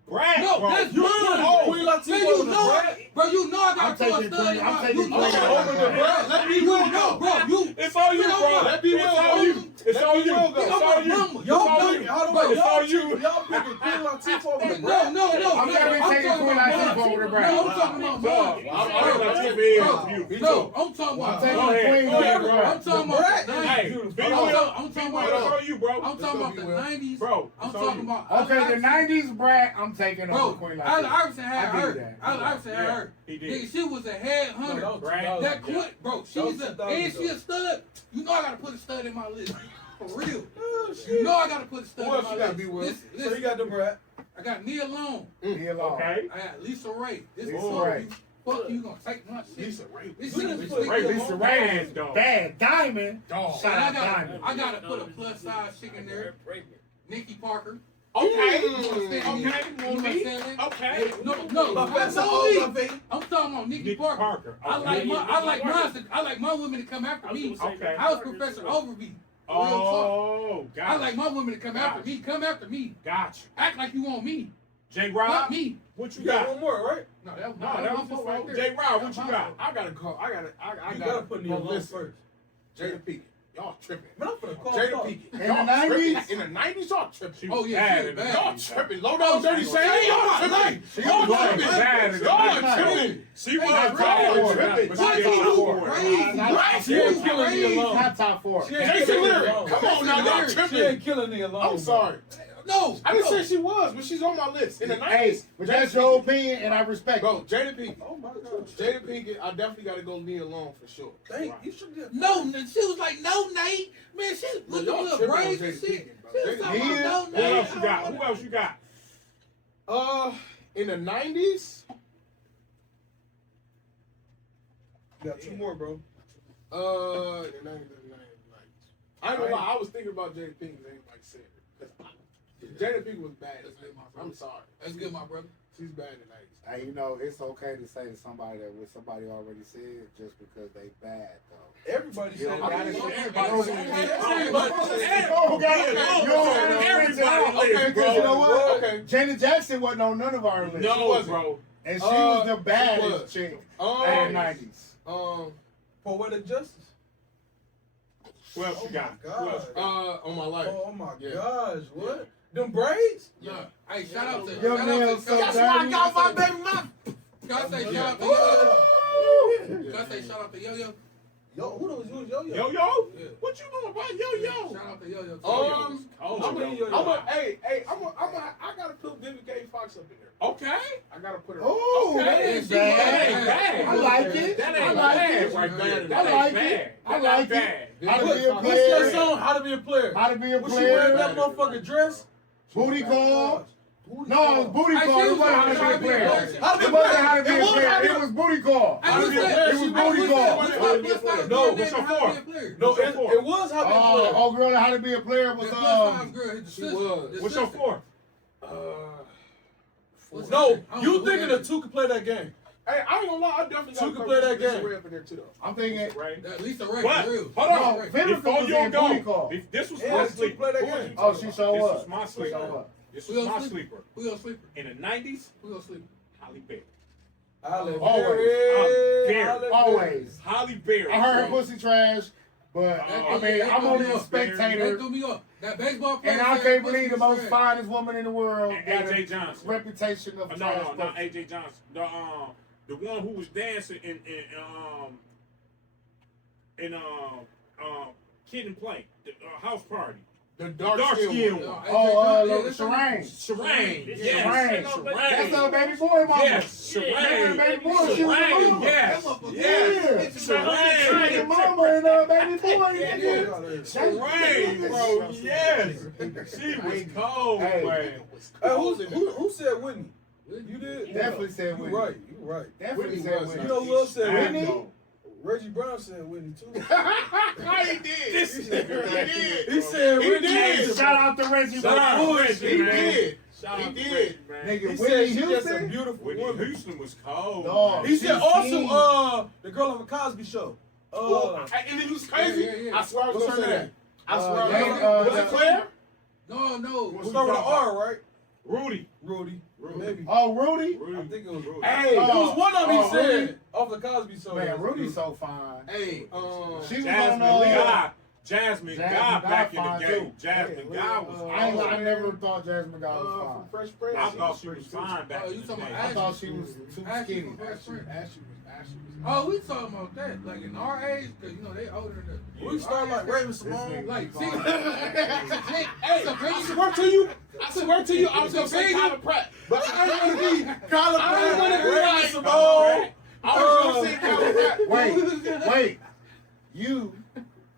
Brad, No, bro. that's You mine. Queen Latifah Man, you over the know Brat. it. Bro, you know I I'm got to throw a taking stud Queen- in I'm my. taking You know Queen I over got the to Brat. Let me You go. know, bro. You. It's all you, Get bro. over Let me It's go. all you. It's all you. Get It's over all my you. mama. It's Y'all all picking, you. hold Bro, on, it's all you. y'all picking Queen Latifah over the No, Brat. no. I'm definitely taking talking Queen about Latifah mine. over the No, Brat. I'm talking about mine. I'm Bro, like TV is bro, beautiful. no, I'm talking I'm about taking Go ahead, Queen go ahead, over the bro. I'm Brat. talking The about Brat. the Hey, 90s. be I'm real. talking Be about real. It's all you, bro. I'm talking about the 90s. Bro, I'm it's all talking you. about. Okay, the 90s Brat, I'm taking over Bro, Queen Allen Latifah. Iverson had I give her. you that. Allen Iverson had Yeah, her. he did. Nigga, she was a headhunter. No, Brad. That quit, bro. She's was a 2000 and she a stud. You know I gotta put a stud in my list. For real. You know I gotta put a stud Who in else my you gotta list. be with? Listen, So you listen. got the Brat. I got Nia Long. Be alone. Okay. I got Lisa Ray. This Lisa fuck Ray. you. Fuck you gonna take my shit. Lisa Ray. This Lisa shit is Ray. sticky Ray, as Lisa fuck. Ray is Dog. bad. Diamond. Dog. Shout And out Diamond. I gotta put a plus size chick in there. pregnant. Nikki Parker. Okay. You understand me? Okay. You understand that? Okay. No, Professor no, me. Olave. I'm talking about Nikki Parker. I like my women to come after me. Okay. I was Professor Overby. Oh, I got like my women to come after me. Come after me. Got you. Act like you want me. J. Not Rob, me. what you You got got? one more, right? No, that was No, my that was fault right right J. there. Rob, what you That's my got? fault. I gotta call. I You gotta gotta put me alone listen. first. Jada Pinkett. Y'all tripping. Man, I'm finna call Jada Paul. Pinkett. In the Y'all 90s? tripping. In the 90s, y'all tripping. She Oh, was yeah, bad she in the was Y'all 90s. tripping. Low down dirty She was Shane. Y'all bad. tripping. She Y'all was tripping. bad in the Y'all 90s. tripping. She was Hey, bad, Rob, but But she she did was top four. crazy. Right. She ain't killing me Crazy. alone. Not top 4. She ain't Jason killing me Leary. alone. Come on now, y'all Leary. She tripping. ain't killing me alone. I'm sorry. No, I didn't no. say she was, but she's on my list. In the 90s. Hey, but that's your opinion, and I respect Bro, it. Jada Pinkett. Oh my God. Jada Pinkett, I definitely got to go Nia Long for sure. Dang, you should get. No, she was like, no, Nate. Man, she Bro, was y'all little tripping on braids Jada and shit. Pinkett, bro. She was talking Nia? about, no, Who Nate. else you got? Who else you got? In the 90s, You got 2 more, bro. in the 90s. I ain't gonna lie, I was thinking about Jada Pinkett, like said it. 'Cause Jada Pinkett was bad. That's good, my brother. I'm sorry. That's good, my brother. She's bad in the 90s. Hey, you know, it's okay to say to somebody that what somebody already said just because they bad, though. Everybody You said don't gotta that. say Everybody everybody. said You don't gotta- you don't gotta Everybody switch it out. lives, Okay, bro. because you know what? Okay. Janet Jackson wasn't on none of our lists. No, bro. And she was the She baddest was. chick Um, in the 90s. Poetic Justice. Who else you Oh got? my Who else you got? on my life. Oh my Yeah. gosh, what? Them braids? Yeah. Hey, shout out to Your nails so dirty. baby mama. Can I say shout out to Yo-Yo? Can I say shout out to Yo-Yo? Yo, who those was Yo-Yo? Yo-Yo? Yeah. What you know about Yo-Yo? Shout out to Yo-Yo. I gotta put Vivica Fox up in there. Okay. I gotta put her. Oh, that Okay. ain't She was bad. bad. I like it. That I ain't like bad it. right there. I That like ain't it. bad. I That like ain't it. bad. How to be a What's that player. song? How to be a player? How to be a Was she wearing player. that motherfucking dress? Booty call. No, it was booty Hey, call. she It was wasn't on how to be a player. How to be It a wasn't player? how to be a player. It was booty call. Hey, what's It that? was booty call. No, what's your fourth? No, it was How to be a player. Oh, girl, how to be a player was She was. What's your fourth? No, you thinking the 2 could play that game. Hey, I ain't gonna lie, I definitely Two got can play that game. Ray up in there too, though. I'm thinking. Right. That Lisa Ray, But, for real. hold on. Lisa Ray. Vivica Before was you in booty go, call. this was Yeah, my the 2 sleeper. play that Who was game. Oh, she This so was what? my sleeper. So This Who was else my sleep? sleeper. Who else sleeper? In the 90s, Who else sleeper? Holly Berry. Halle Always. Berry. Halle Berry. Always. Holly Berry. I heard her bro. pussy trash, but I mean, I'm only a That spectator. threw me off. That baseball player. And I said can't pussy believe the was most trash. finest woman in the world And got AJ a Johnson. reputation of No, trash. not pussy. AJ Johnson. The one who was dancing in Kid and Play, the house party. The Dark dark skin skin one. one. Shireen. Shireen. Shireen. Yes. That's her baby boy mama. Yes. That's her Shireen. baby boy. She was the Shireen. mama. Yes. Yes. Yeah. Shireen. Your mama and her baby boy. Shireen, bro. Yes. She was cold, Hey. man. Hey, who said Whitney? You did? Definitely said You Whitney. right. You right. Definitely Whitney said was- Whitney. You know who else said Whitney? Whitney? Reggie Brown said Whitney too. He did. This nigga. He did. He said He Whitney. did. Shout out to Reggie Shout out Brown. to Reggie, He man. did. Shout He out to did. Reggie, man. Nigga, He Whitney said she just a Houston. beautiful Whitney woman. Houston was cold. Dog. man. He said She's also clean. the girl on the Cosby Show. And it was crazy. Yeah. I swear I was What's gonna her say name? that. I swear I was Jane, gonna say was it uh, Claire? No. We'll start with an R, right? Rudy. Rudy. Rudy. Maybe. Oh, Rudy? Rudy. I think it was Rudy. Hey, It was one of them he said Rudy. off the Cosby Show. Man, Rudy's so fine. Hey, She was Jasmine on Guy. Jasmine Guy Guy back in fine, the game. too. Jasmine Guy was I never thought Jasmine Guy was from fine. Fresh Prince. I thought she was fine back Oh, in you the talking day. about I thought she was too Ashley skinny. from Fresh Prince. Ashley was. Oh, we talking about that. Like in our age, because, they older than us. We start like Raven Simone. Like, see, Hey, it's a I baby. swear to you, I was gonna say Kyla Pratt, but I ain't gonna be. Kyla I ain't gonna be Raven like Simone. I was gonna say Kyla Pratt. Wait. You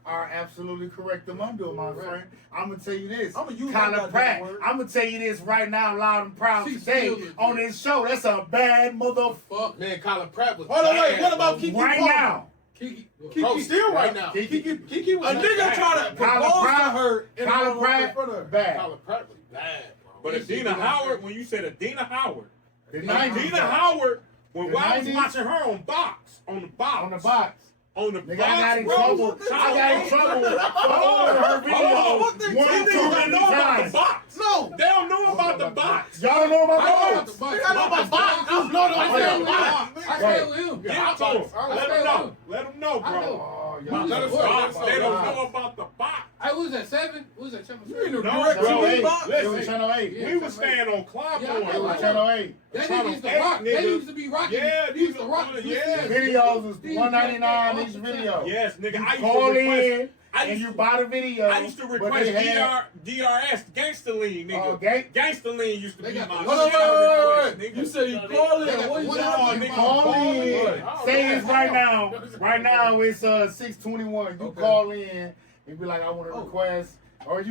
are absolutely correct among them, my friend. I'm gonna tell you this. I'ma use that Kyla goddamn Pratt. word. I'm gonna tell you this right now, loud and proud She's today still on this show. That's a bad motherfucker. Fuck. Man, Kyla Pratt was. Hold on, wait. bad, What about bro. Kiki Right Palmer? now. Kiki. Bro, still right now. Kiki was A nigga bad. tried to Kyla propose to Pratt- her in Kyla in Pratt, front of her. bad. Kyla Pratt was bad, bro. But Adina Howard, when you said Adina Howard, The 90s, Adina though. Howard, when The I was 90s? watching her on box, on the box, On the box. Nigga, I got in bro. trouble. I got in trouble for holding her video These one too niggas don't many know about the times. box. No. They don't know about the box. Y'all don't know about I know the about box? the box. I know about box. I stay with him. I stay Right. with him. Get to them. Let them know. Let them know, I bro. know. Oh, Let y'all us know know. about Box. They don't know about the box. Hey, what was that, 7? What was that, channel You in 7? the No, direct bro. TV Hey, box? it was Listen. Channel 8. Yeah. We was staying on Cloud Yeah, I know. It was Point. Channel 8. That Channel nigga used to 8, rock. They nigga. used to be rocking. Yeah, He used to these rock. are- the yeah. videos. Videos was These $1.99 each niggas video. Yes, nigga. You I used call to request. in I and used you to- buy the video. I used to but request they had- DRS Gangsta Lean, nigga. Oh, gang- Gangsta Lean used to They be got my the- shit. Hold on, I request, You nigga. say you call They it. got What the you one say? on nigga. Call in. Oh, Say yeah. it's right now. Right now it's 6:21. You Okay. call in and be like, I want to Oh. request. Or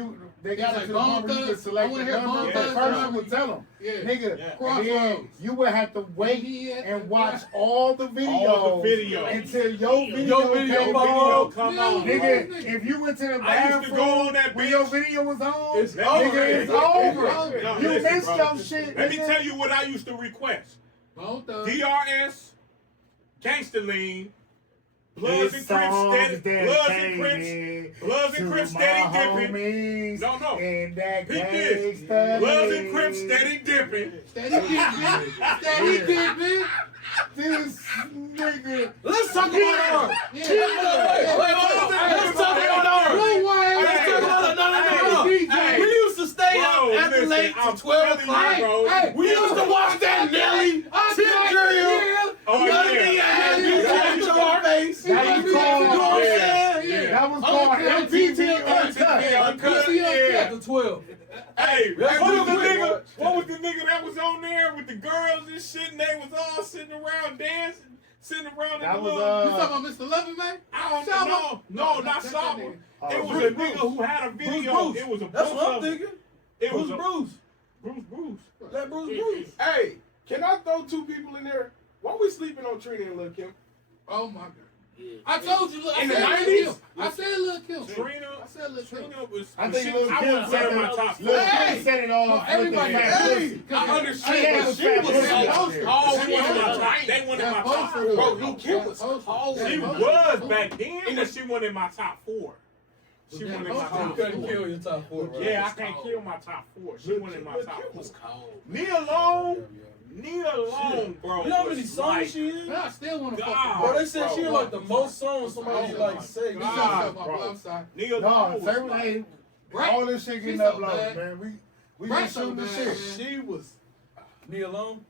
they got He's it to like, the number. You Bone can Thugs. select I wanna the hear number. Bone But Thugs. first you would tell them, Yeah. nigga. Yeah. And then Crossroads. you would have to wait Yeah. and watch all the videos, All the videos. until your video, Your video came pop on. up. Come on. Nigga, if you went to the I used to go bathroom on that when bitch. your video was on, It's nigga, over. it's No, over. You listen, missed bro. your shit. Let me nigga. tell you what I used to request. Bone Thugs. DRS, Gangsta Lean, Bloods and This Crips song steady, is Bloods and Crips, dedicated Bloods and to Crips my steady dipping. homies No. in that Peep this. gangsta Bloods and league. Crips steady dipping. Steady dipping. Steady dipping. This nigga. Let's talk about ours. Yeah. Let's talk about ours. Blue Wayne. Let's talk about it. No. DJ. We used to stay Bro, up after listen, late I'm to 12 telling you, o'clock. bro. Hey, We used to watch that Nelly, Tip Drill, Oh, Melody, yeah. and you had your face. You know That was what I'm called, saying? Yeah. that was called MTV Uncut. After 12. Hey, That's what was what the we nigga? watch. What was the nigga that was on there with the girls and shit, and they was all sitting around dancing, sitting around That in the was, little. You talking about Mr. Loving Man? I don't Saba? know. No, not That's that Saba. nigga. It was Bruce, a nigga who had a video. Bruce. It was a That's bunch what I'm of. thinking. It was Bruce. Bruce. Let Bruce. Hey, can I throw two people in there? Why we sleeping on Trina and Lil Kim? Oh my God. Yeah. I told you, look. In I the said Lil 90s? Kim. I said Lil Kim. Trina. I said Lil Kim. Trina was. I think she- Lil I Kim wouldn't put her in my said top Lil four. Kim set it off No, with the everybody- fat hey. pussy. I She understand, had but the she fat was pussy like, out there. oh, That she was in my poster. top. They went in my That top poster. four. Bro, Lil Kim was That poster. cold. That She poster. was back then, but she went in my top four. She That went in my poster. top You couldn't four. kill your top 4, right? Yeah, I can't kill my top four. She went in my Lil top Kim four. was cold. Nia Long, bro. You know how many was songs like, she in? Man, I still want to fuck God. with Bro, her. they said she in like the most songs somebody Oh like my say. You God. talking about, bro. bro, I'm sorry. Nia No, Long was certain like, hey, Right. all this shit getting She's so uploaded, bad. man. We Right, just shooting the so shit. bad. She was. Nia Long?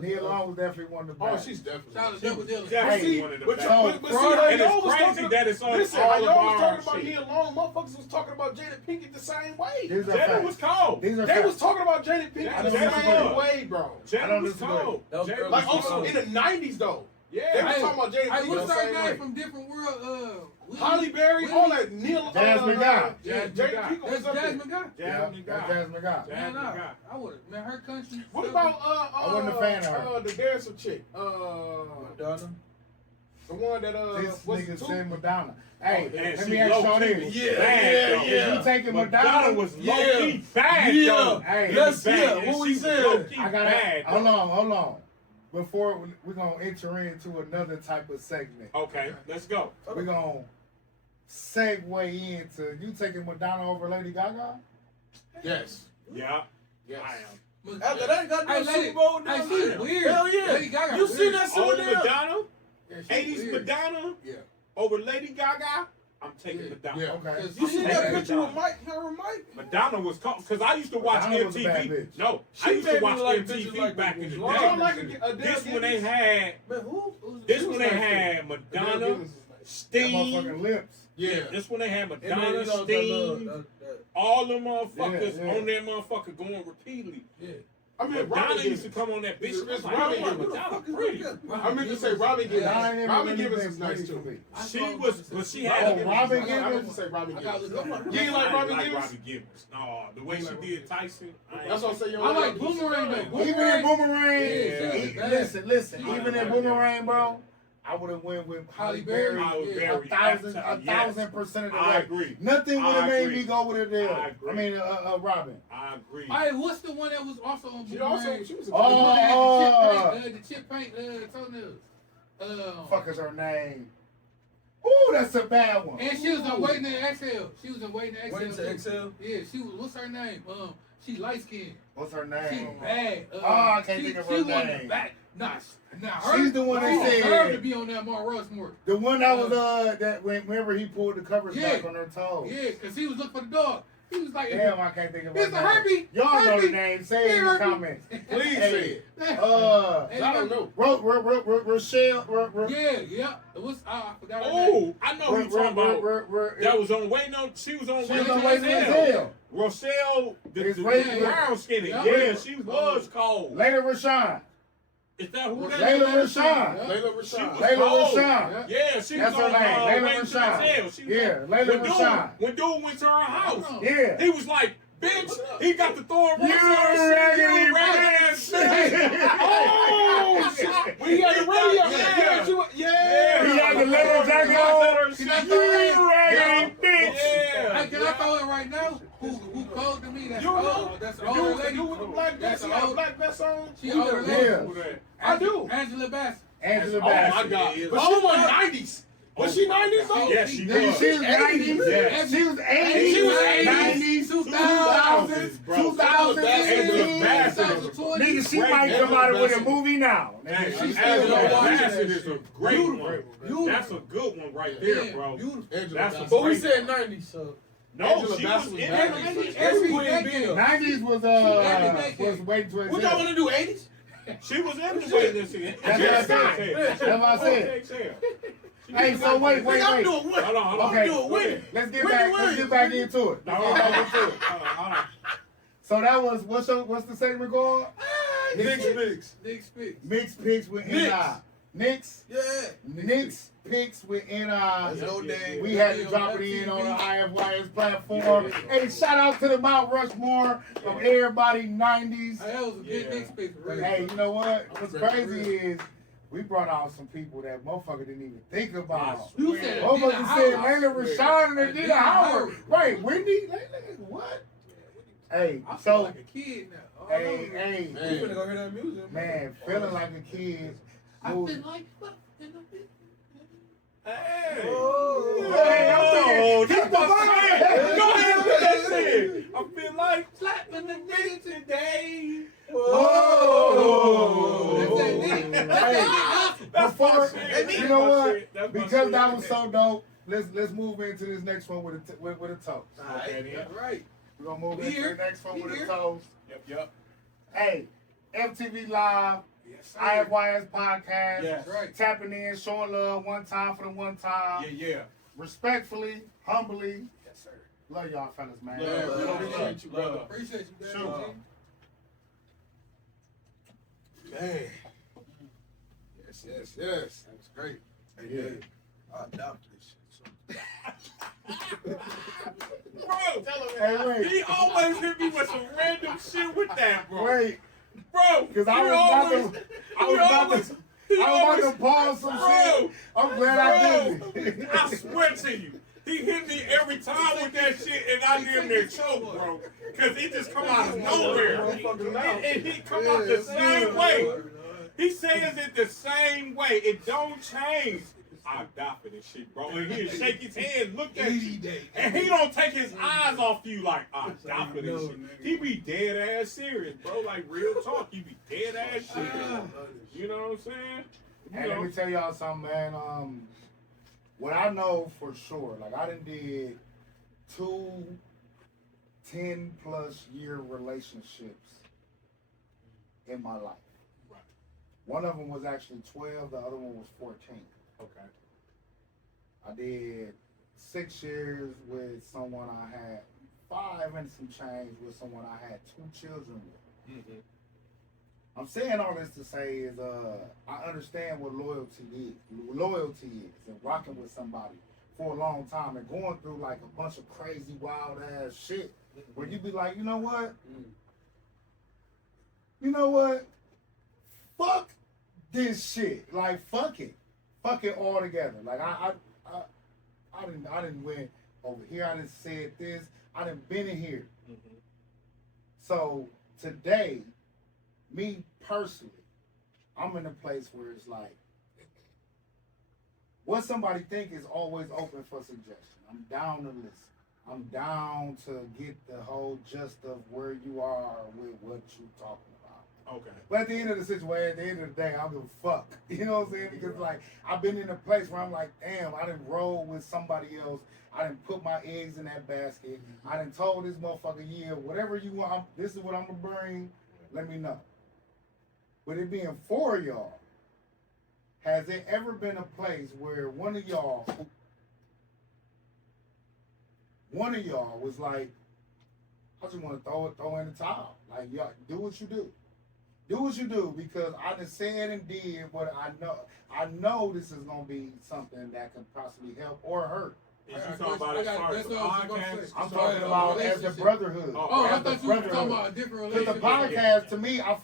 Nia Long was definitely one of the Oh, best. she's definitely. Shout out to Double Dylan. definitely See, one of the but, best. but see, Friday, how and y'all it's was crazy talking that it's on listen, all how of y'all was our talking about shit. Nia Long, motherfuckers was talking about Jada Pinkett the same way. These are Jada facts. was cold. These are They was facts. talking about Jada Pinkett Yeah, the Jada same was. way, bro. I Jada don't was disagree. cold. That was Jada early Like was also cold. in the 90s though. They Yeah. was talking about Jada Hey, Pinkett what's the her same name way. from different world? Holly Berry, Willie? all that Neil. Jasmine Guy. Yeah, Jasmine Jada Guy. Pinkett That's was up there. Jasmine Guy. Jasmine That's Guy. Jasmine Guy. Man, Jasmine Guy. I would have. Man, her country. What about I wasn't a fan of her. the dancer chick? Madonna? The one that This was nigga two. said Madonna. Hey, And let she me ask y'all low-key this. was Yeah, bad, yeah, though. yeah. If you taking Madonna Madonna, was Yeah. low-key bad, Yeah. though. Hey, Let's Bad, hear and what she we was said. low-key I gotta bad, hold though. on. Before we're gonna enter into another type of segment, Okay, let's go. we're gonna segue into you taking Madonna over Lady Gaga. Yes. Yeah, Yes. I am. After that, got Hey, the Lady- Super Bowl Hey, down she's there. weird. Hell yeah. Lady Gaga You weird. seen that Super Over Bowl? Madonna, Yeah, she's 80s weird. Madonna, Yeah. over Lady Gaga, I'm taking Yeah. Madonna. Yeah. Okay. You seen that Hey, picture with Madonna. Mike? Her and Mike? Madonna was cold because I used to watch Madonna was a bad MTV. bitch. No, She I used to made me watch like MTV bitches like back in the Why You don't day. like Adele This when they Gibbons? had, Man, who? this She when was they nice, had Adele Madonna, Gibbons is nice. That Steen. motherfucking lips. Yeah. This when they had too. And then, Madonna, you know, Steen, that- all them motherfuckers Yeah, yeah. on that motherfucker going repeatedly. yeah. I mean, Madonna Robin used to Gibbons. come on that bitch. It's I was like, Robin yo, Gibbons. Madonna What the fuck pretty. is that? I meant to say Robin Gibbons. Nah, I ain't never Robin really Gibbons been is nice pretty for too. me. She was, but she Oh, had. Robin I Gibbons? meant to say Robin I gotta Gibbons. look up. You ain't like I Robin like Gibbons? Robin Gibbons. No, the way she did Tyson. That's what I'm saying. You I don't like Boomerang though. Even in Boomerang, Yeah, listen, Yeah. even in Boomerang, bro, I would have went with Halle Halle Berry. Berry. Yeah. 1,000% of the I way. agree. Nothing would have I made agree. me go with Adele. I agree. I mean, Robin. I agree. Hey, what's the one that was also on She Boomerang? was. The one that Oh, had the chip paint toenails. fuck is her name? Ooh, that's a bad one. And she was on Waiting to Exhale. She was on Waiting to Exhale. Waiting to Exhale? Yeah, she was. What's her name? She light skinned. What's her She name? bad. I can't think of her She won the name. back. Nah, her. She's the one that she said- deserved to be on that Mount Rushmore. The one that was that whenever he pulled the covers Yeah. back on her toes. Yeah, because he was looking for the dog. He was like, Damn, I can't think of her Mr. name. Herbie. Y'all know the Herbie. name. Say it in the Herbie. comments. Please say it. And I don't know. Rochelle. Yeah. It was, I forgot her name. Oh, I know who you talking about. That was on Waiting on. She was on She was Waiting on on Waiting to Exhale. Exhale. Rochelle, It's the Waiting- brown skinny. Yeah. Yeah, she was cold. Layla Rashawn. Is that who that Layla is? Rashawn. Layla She was Rashawn. Layla cold. Rashawn. Yeah, she That's was her on name. Layla Waiting to Rashawn. Exhale. She was Yeah, on- Layla when Rashawn. When dude went to her house, Yeah. he was like, bitch, he got the Thor You raggedy bitch. Oh, shit. We had the radio. Yeah. Yeah. He had the leather jacket on. She got You raggedy bitch. Hey, can I throw it right now? Who called to me? That's You know? old. That's an older lady. You with the black That's vest? an She got a old. black vest on? She Who older that? lady. Yeah. Who that? I do. Angela Bassett. Angela Oh, my Bassett. God. But she was 90s. Was she 90s though? Yes, she Nigga, was. she was 90s. Yeah. She was 80s. She was 90s. 2000s, 2010s. Nigga, she might come out with a movie now. Hey, She's Angela still watching Bassett that is a shit. great Beautiful. one. Beautiful. That's a good one right there, Yeah, bro. beautiful. Angela That's a Bassett. But we great said one. 90s, so. No, Angela she Bassett was was in bad. it. Every Queen decade. Bee. 90s was Every waiting to What y'all Exhale. want to do? 80s? She was in the way this is. That's what I said. That's what I said. Hey, so wait. I'm doing what? Hold on. Okay, doing Whitney. let's get Whitney back into it. No, hold on. So that was what's the segment called? Mix. Nick Spitz. Mixed picks with Knicks. NI. Knicks picks with NI. Let's go, Dave. We had to drop it in on the IFYS platform. Hey, shout out to the Mount Rushmore of everybody 90s. Hey, that was a good Yeah. Nick Spitz. Really. Hey, you know what? What's crazy is we brought out some people that motherfucker didn't even think about. You said Motherfucker Adina said Howard. Layla Rashawn and Adina Adina Howard. Howard. Right, Wendy? What? Hey, I feel so, like a kid now. Oh, hey, We finna go hear that music. man, feeling like a kid. I Move- feel like fuck in the bit. Hey. Hey, I'm thinking, That's my keep shit. the Go ahead with that shit. I feel like Slapping the nigga today. Oh. That's that Nick. That's that Nick. that's my Before, shit. you That's know my what? shit. That's my Because shit. that was so dope, let's move into this next one with a toast. Okay, then. That's right. We're gonna move We into here. the next one We with a here. toast. Yep. Hey, FTV Live, Yes, sir. IFYS podcast. Yes. That's right. Tapping in, showing love one time for the one time. Yeah. Respectfully, humbly. Yes, sir. Love y'all fellas, man. Yeah, love, appreciate you, brother. Appreciate you, man. Sure. Man. Yes. That was great. Yeah. I adopted this shit. Bro, Hey, wait. he always hit me with some random shit with that, bro. Wait, Bro, because I he was about always- to, he always- he always- pause some Bro, shit. I'm glad I did I swear to you, he hit me every time with that shit, and I damn near choke, bro. Cause it just come out of nowhere, and he come out the same way. He says it the same way. It don't change. I die for this shit, bro. And he'll shake his hand, look at you, and he don't take his eyes off you like, I die for this shit. He be dead ass serious, bro. Like real talk, he be dead ass serious. You know what I'm saying? Hey, let me tell y'all something, man. What I know for sure, like I done did 2 10+ year relationships in my life. Right. One of them was actually 12, the other one was 14. Okay. I did 6 years with someone I had 5 and some change with someone I had 2 children with. Mm-hmm. I'm saying all this to say is I understand what loyalty is and rocking with somebody for a long time and going through like a bunch of crazy wild ass shit where you be like, you know what? Fuck this shit. Like fuck it. fuck it all together. Like I didn't win over here. I didn't said this. I didn't been in here. Mm-hmm. So today, me personally, I'm in a place where it's like, what somebody think is always open for suggestion. I'm down to listen. I'm down to get the whole gist of where you are with what you talking about. Okay. But at the end of the situation, at the end of the day, I don't give a fuck. You know what I'm saying? Because like I've been in a place where I'm like, damn, I didn't roll with somebody else. I didn't put my eggs in that basket. I didn't told this motherfucker, yeah, whatever you want, this is what I'm gonna bring. Let me know. But it being for y'all, has there ever been a place where one of y'all was like, I just want to throw in the towel. Like, y'all, do what you do. Do what you do, because I done said and did what I know this is gonna be something that can possibly help or hurt. Is you talking about as far as the podcast? I'm talking about as the brotherhood. Oh, I as the thought you were talking brotherhood. about a different Because the relationship. podcast, to me, I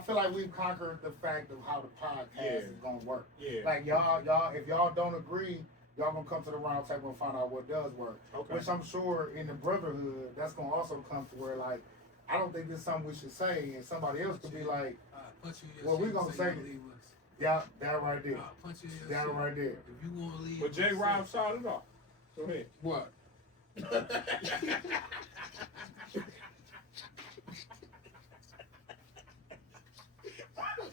feel like we've conquered the fact of how the podcast is gonna work. Yeah. Like y'all, if y'all don't agree, y'all gonna come to the round table and find out what does work. Okay. Which I'm sure in the brotherhood, that's gonna also come to where like, I don't think this is something we should say, and somebody else could be like, Punch you in your well, we shit gonna and say you it. leave us. yeah, that right there, Punch you in your that shit. right there. If you want to leave, But J. Rob started off. Go ahead. What?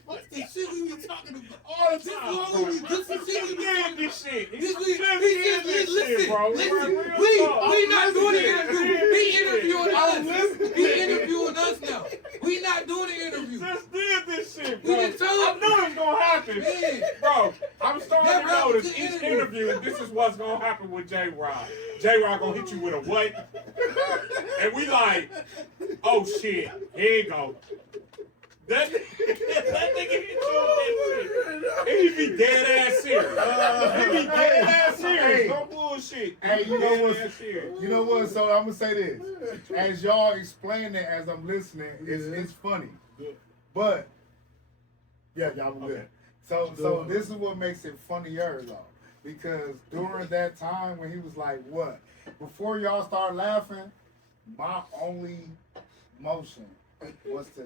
What's the shit we be talking about all the time? This is the shit we be talking This shit. This we Listen, bro. listen. We not doing the interview. He interviewing us. He interviewing us now. We not doing the interview. Just did this shit, We bro. done told I knew it was gonna happen. Man. Bro, I'm starting That to Rob notice was each the interview, and this is what's gonna happen with J. Rob. J. Rob gonna hit you with a what? And we like, oh shit, here you go. That nigga hit you with that shit. He be dead ass serious. He be dead ass serious. Hey. No bullshit. Hey, you know Dead what? ass serious. You know what? So I'm gonna say this. As y'all explain it, as I'm listening, it's funny. Good. But yeah, y'all were good. Okay. So this is what makes it funnier though, because during that time when he was like, "What?" Before y'all start laughing, my only motion was to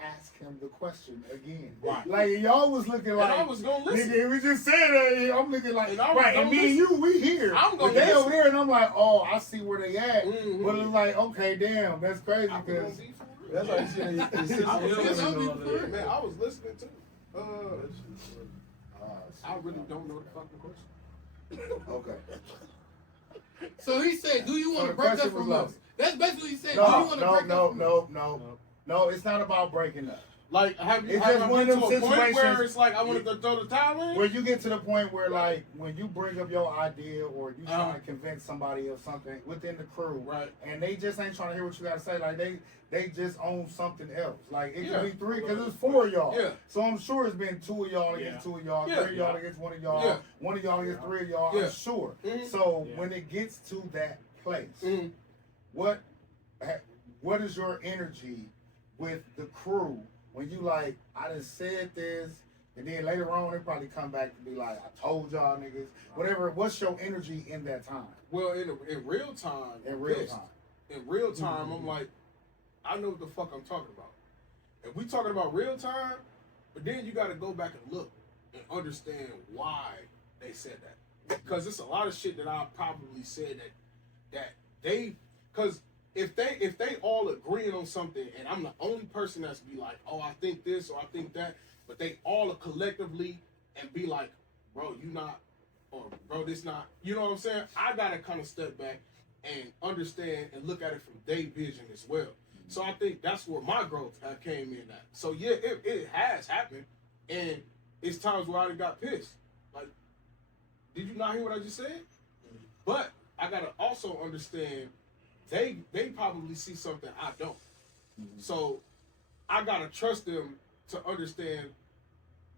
ask him the question again. Right. Like y'all was looking like, I was gonna listen. nigga, we just said that. I'm looking like, And I was right, and gonna me and you, we here. I'm gonna But they listen. over there, and I'm like, oh, I see where they at. Mhm. But it's like, okay, damn, that's crazy I was because. gonna be for real. That's like you said, his sister I was Hillary listening. and all that. Man, I was listening too. I really Okay. don't know the fucking question. So he said, "Do you want So to the break up question was from us?" like- That's basically what he said. Do you No, want to break up from us? no. It's not about breaking up. Like, have you It's have just I one been of to them a point where situations- it's like I wanted to throw the towel in? Where you get to the point where, like, when you bring up your idea or you trying Uh-huh. to convince somebody of something within the crew, Right. and they just ain't trying to hear what you got to say, like they just own something else. Like it Yeah. could be three because it's four of y'all. Yeah. So I'm sure it's been two of y'all against two of y'all, Yeah. three of y'all against one of y'all, Yeah. one of y'all against three of y'all. Yeah. I'm sure. Mhm. So Yeah. when it gets to that place, Mhm. what is your energy with the crew when you like, I done said this, and then later on they probably come back to be like, I told y'all niggas, whatever. What's your energy in that time? Well, in real time, In I'm real pissed. time. In real time, I'm like, I know what the fuck I'm talking about. If we talking about real time, but then you got to go back and look and understand why they said that. Because it's a lot of shit that I probably said that they, because if they all agreeing on something and I'm the only person that's be like, oh, I think this or I think that, but they all are collectively and be like, bro, you not, or bro, this not, you know what I'm saying? I gotta kind of step back and understand and look at it from their vision as well. So I think that's where my growth came in at. So yeah, it has happened, and it's times where I done got pissed. Like, did you not hear what I just said? But I gotta also understand they probably see something I don't. So I gotta trust them to understand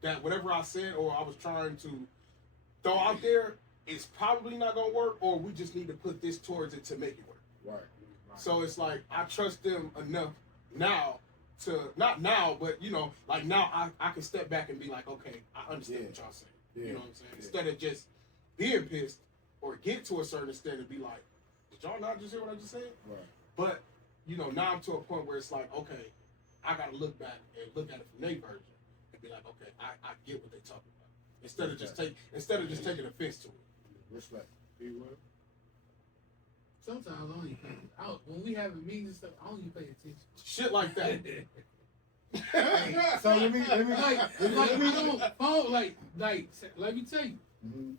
that whatever I said or I was trying to throw out there is probably not gonna work, or we just need to put this towards it to make it work. Right. So it's like I trust them enough now to not now, but you know, like now I can step back and be like, okay, I understand what y'all saying. You know what I'm saying? Instead of just being pissed or get to a certain extent and be like, did y'all not just hear what I just said? Right. But, you know, now I'm to a point where it's like, okay, I got to look back and look at it from their version and be like, okay, I get what they're talking about. Instead of just taking offense to it. Respect. Sometimes I don't even when we have meetings and stuff, I don't even pay attention. Shit like that. So let me like we don't phone like let me tell you. Mm-hmm.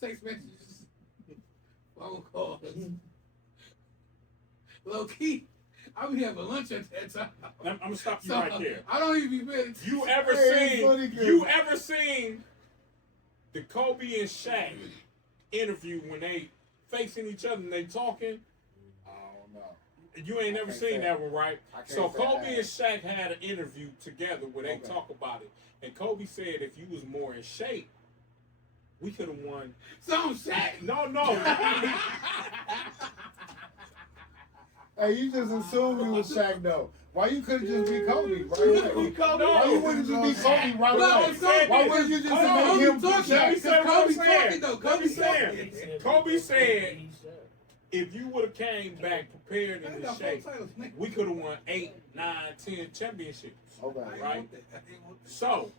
Text messages, phone calls. Low key, I be having lunch at that time. I'm gonna stop you So, right there. I don't even be paying attention. You ever seen the Kobe and Shaq interview when they facing each other and they talking? I don't know. You ain't never seen that one, right? So say I Kobe have. and Shaq had an interview together where they talk about it. And Kobe said if you was more in shape, we could have won. Some Shaq. No. Hey, you just assumed you was Shaq though. Why you couldn't just be Kobe? Right? Why you wouldn't just be Kobe right away? Why wouldn't you just make him be talking? Let me Shaq? say what I'm Kobe saying. talking though. Let me Kobe say talking. it. Kobe said if you would have came back prepared and in shape, we could have won 8, 9, 10 championships. Okay. Right? So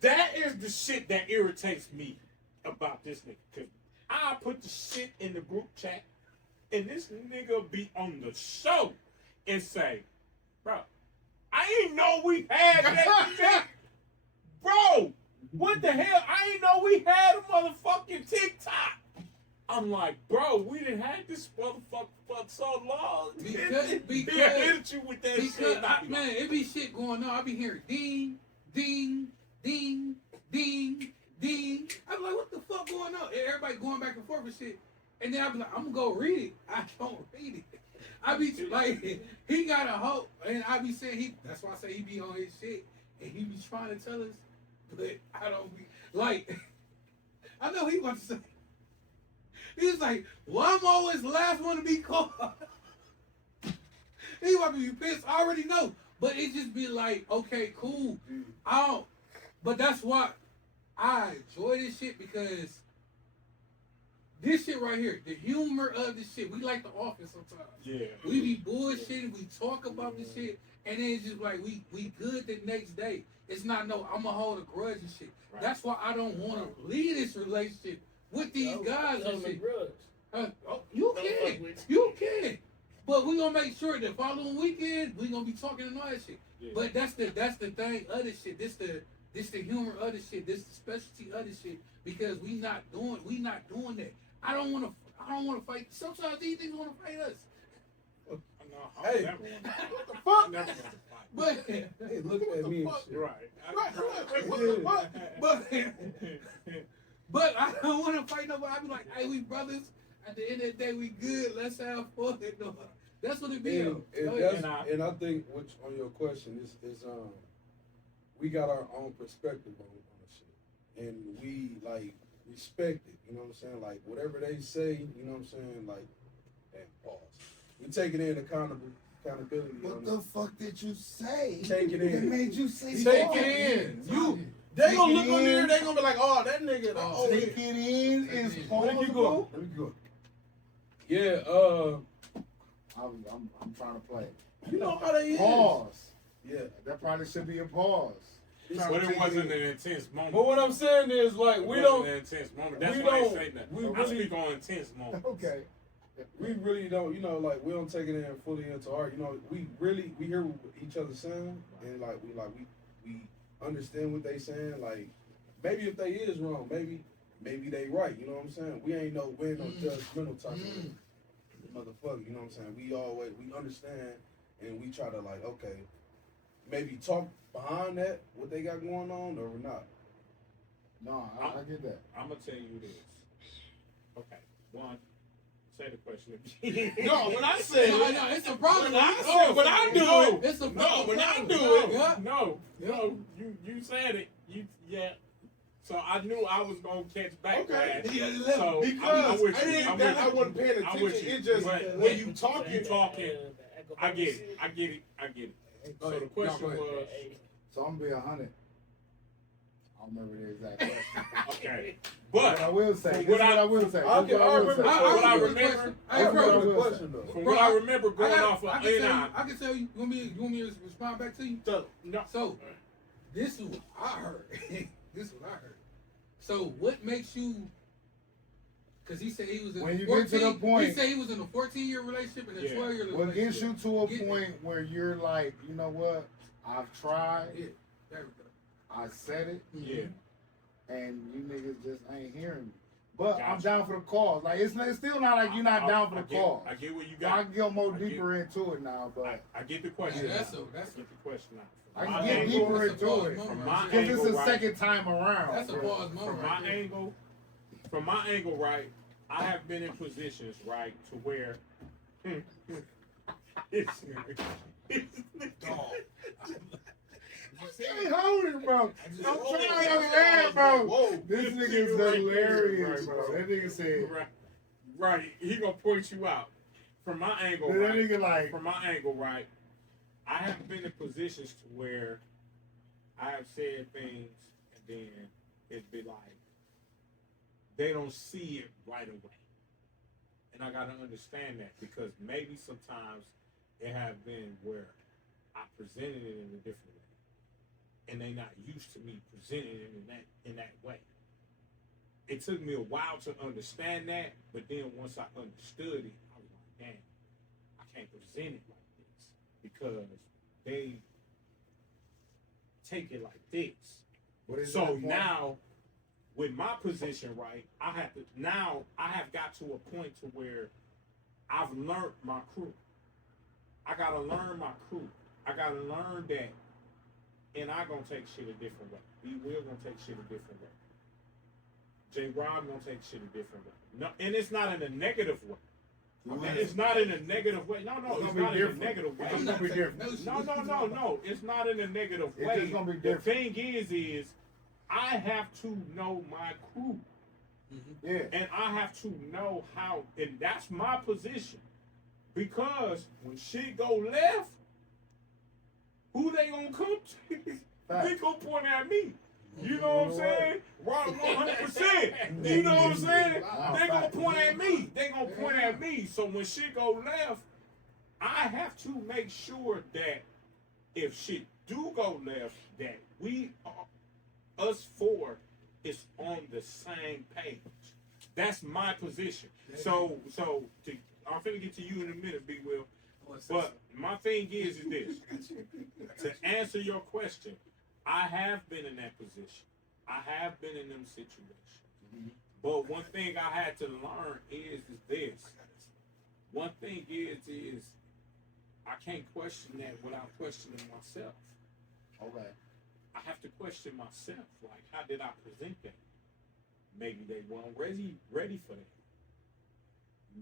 that is the shit that irritates me about this nigga. Cause I put the shit in the group chat, and this nigga be on the show and say, bro, I ain't know we had that shit. Bro, what the hell? I ain't know we had a motherfucking TikTok. I'm like, bro, we done had this motherfucker for so long. Because hit you with that shit. Man, it be shit going on. I be hearing ding, ding, ding, ding, ding. I'm like, what the fuck going on? And everybody going back and forth with shit. And then I be like, I'm gonna go read it. I don't read it. I be like, he got a hope, and I be saying that's why I say he be on his shit, and he be trying to tell us, but I don't be like. I know he wants to say. He's like, well, I'm always the last one to be called. He want to be pissed. I already know, but it just be like, okay, cool. I don't. But that's why I enjoy this shit because. This shit right here, the humor of this shit, we like The Office sometimes. Yeah. We be bullshitting, we talk about this shit, and then it's just like we good the next day. It's not no, I'm gonna hold a grudge and shit. Right. That's why I don't want to leave this relationship with these guys and shit. You can. But we gonna make sure that following weekend we gonna be talking and all that shit. Yeah. But that's the thing of this shit. This the humor of this shit. This the specialty of this shit because we not doing that. I don't want to fight. Sometimes these niggas want to fight us. Hey, what the fuck? Never gonna fight. But hey, look at me and shit. Right. But I don't want to fight nobody. I be like, hey, we brothers. At the end of the day, we good. Let's have fun. That's what it be. And I think, which on your question is we got our own perspective on shit, and we like respect it. You know what I'm saying? Like whatever they say, you know what I'm saying? Like, and pause. We take it in accountability. What the fuck did you say? Take it in. It made you say Take pause. it in. Take They gonna it look on in. there. They gonna be like, oh, that nigga. Oh, Take it in is Let me possible. go. Let me go. Yeah. I'm trying to play. You know how they is. Pause. Yeah. That probably should be a pause. But it wasn't an intense moment. But what I'm saying is, like, It we wasn't don't. an intense moment. That's we why I don't- say that. we I really- speak on intense moments. Okay. We really don't, you know, like we don't take it in fully into art. You know, we hear what each other saying, and like we understand what they saying. Like maybe if they is wrong, maybe they right. You know what I'm saying? We ain't no judgmental type of motherfucker. You know what I'm saying? We understand, and we try to like maybe talk behind that what they got going on or not. No, I get that. I'm gonna tell you this. Okay, one. Say the question again. No, when I say No, it's a problem. when I do it, It's a problem. when I do No, it, no, you said it. So I knew I was gonna catch backlash. Okay. So because I'm with I you. didn't, I'm that with I you. wasn't paying I'm with attention. you. It just But when you talking, I get it. I get it. So the question go ahead. was, So I'm gonna be 100. I don't remember the exact question. Okay, What but I will say, From this what is what I- I will say. I This is what I will remember- say. what I remember the remember, question. I Hey, remember bro, the the question. question though. from what I remember going off I of can tell you. NI, I can tell you. You want me to respond back to you? so no, So, this is what I heard. This is what I heard. So, what makes you? Because he said he was in When a you 14, get to the point- he said he was in a 14-year relationship and a Yeah. 12-year What relationship. gets you to a Get- point where you're like, you know what? I've tried. Yeah, there we go. I said it. yeah, And you niggas just ain't hearing me. But I'm Gotcha. down for the cause. Like it's still not like you're not down for the cause. I get what you I got. can get more I get- deeper into it now, but I get the question. Yeah, that's now. a- that's I get the question now. I From can my get angle- deeper That's a into pause it. moment From right my there. Because it's angle, the right. second time around. That's a bro. pause moment From right my there. angle, right, I have been in positions, right, to where it's Dog. Hey, hold it, bro. I'm Whoa, trying whoa, to laugh, bro. whoa. This nigga's Right hilarious, there, bro. That nigga said, right, he gonna point you out. From my angle, that right, nigga like, from my angle, right, I have been in positions to where I have said things and then it'd be like they don't see it right away. And I gotta understand that because maybe sometimes it have been where I presented it in a different way. And they not used to me presenting it in that way. It took me a while to understand that, but then once I understood it, I was like, damn, I can't present it like this because they take it like this. what is So that point? now, with my position, right, I have got to a point to where I've learned my crew. I gotta learn my crew. I gotta learn that, and I gonna take shit a different way. B Will gonna take shit a different way. J Rob gonna take shit a different way. No, and it's not in a negative way. Okay. It's not in a negative way. No, It's it's gonna not be in a different. negative way. It's gonna be different. No. It's not in a negative It's way. just gonna be The different. thing is, I have to know my crew. Yeah. And I have to know how, and that's my position. Because when shit go left, who they gonna come to? They gonna point at me. You know what I'm saying? Right, 100%. You know what I'm saying? They gonna point at me. They gonna point at me. So when shit go left, I have to make sure that if shit do go left, that we are, us four is on the same page. That's my position. So I'm finna get to you in a minute, B Will. But my thing is this. To answer your question, I have been in that position. I have been in them situations. But one thing I had to learn is this. One thing is I can't question that without questioning myself. Okay. I have to question myself. Like, how did I present that? Maybe they weren't ready for that.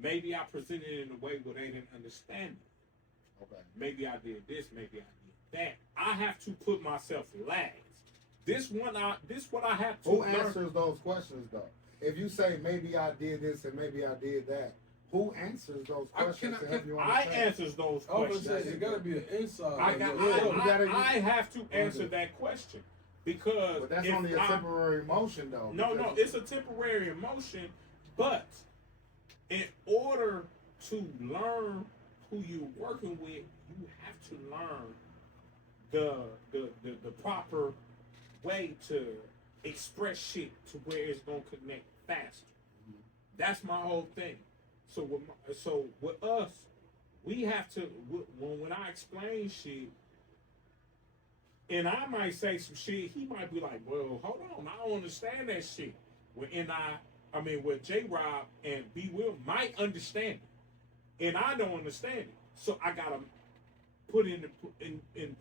Maybe I presented it in a way where they didn't understand it. Okay. Maybe I did this, maybe I did that. I have to put myself last. This what I have to Who learn. answers those questions though? If you say maybe I did this and maybe I did that, who answers those questions to help you I understand? answers those I was questions. gonna say it gotta be an inside. I have to answer that question because But that's if only a temporary emotion though. No, because- it's a temporary emotion, but in order to learn who you're working with, you have to learn the proper way to express shit to where it's gonna connect faster. That's my whole thing. So with us, we have to when I explain shit, and I might say some shit, he might be like, "Well, hold on, I don't understand that shit." When with J Rob and B Will might understand it, and I don't understand it, so I gotta put in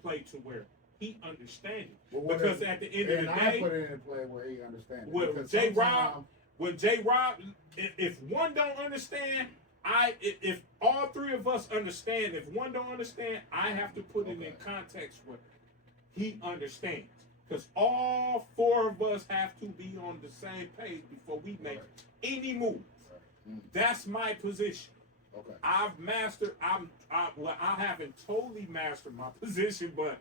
play to where he understands it. But what Because if- at the end of and the I day, put it in play where he understands. it. with Because J sometimes- Rob, if one don't understand, if all three of us understand, if one don't understand, I have to put it in context where he understands. Because all four of us have to be on the same page before we make any move. That's my position. Okay. I haven't totally mastered my position, but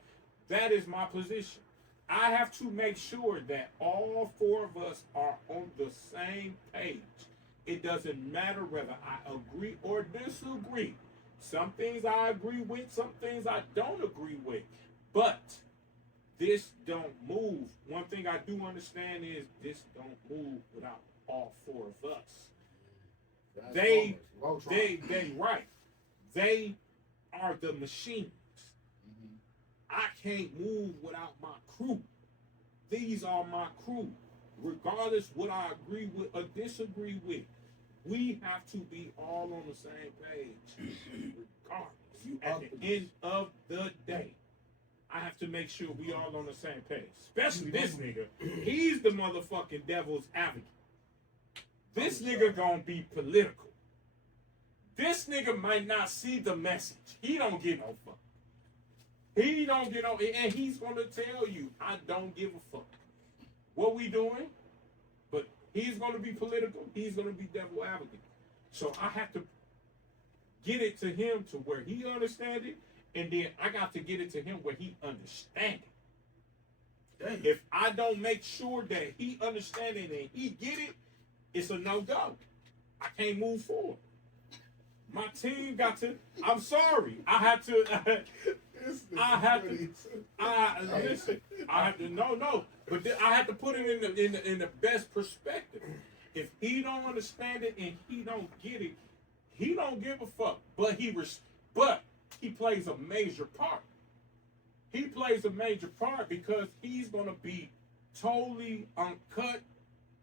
that is my position. I have to make sure that all four of us are on the same page. It doesn't matter whether I agree or disagree. Some things I agree with, some things I don't agree with. But this don't move. One thing I do understand is this don't move without all four of us. They right. They are the machines. I can't move without my crew. These are my crew. Regardless what I agree with or disagree with, we have to be all on the same page. Regardless. At the end of the day, I have to make sure we all on the same page. Especially this nigga. He's the motherfucking devil's advocate. This nigga gonna be political. This nigga might not see the message. He don't give no fuck. He don't get no, and he's gonna tell you, I don't give a fuck. What we doing? But he's gonna be political. He's gonna be devil advocate. So I have to get it to him to where he understands it, and then I got to get it to him where he understands it. Dang. If I don't make sure that he understands it and he get it, it's a no-go. I can't move forward. My team got to. I'm sorry. I had to. I have to. No. But I have to put it in the best perspective. If he don't understand it and he don't get it, he don't give a fuck. But he plays a major part. He plays a major part because he's gonna be totally uncut,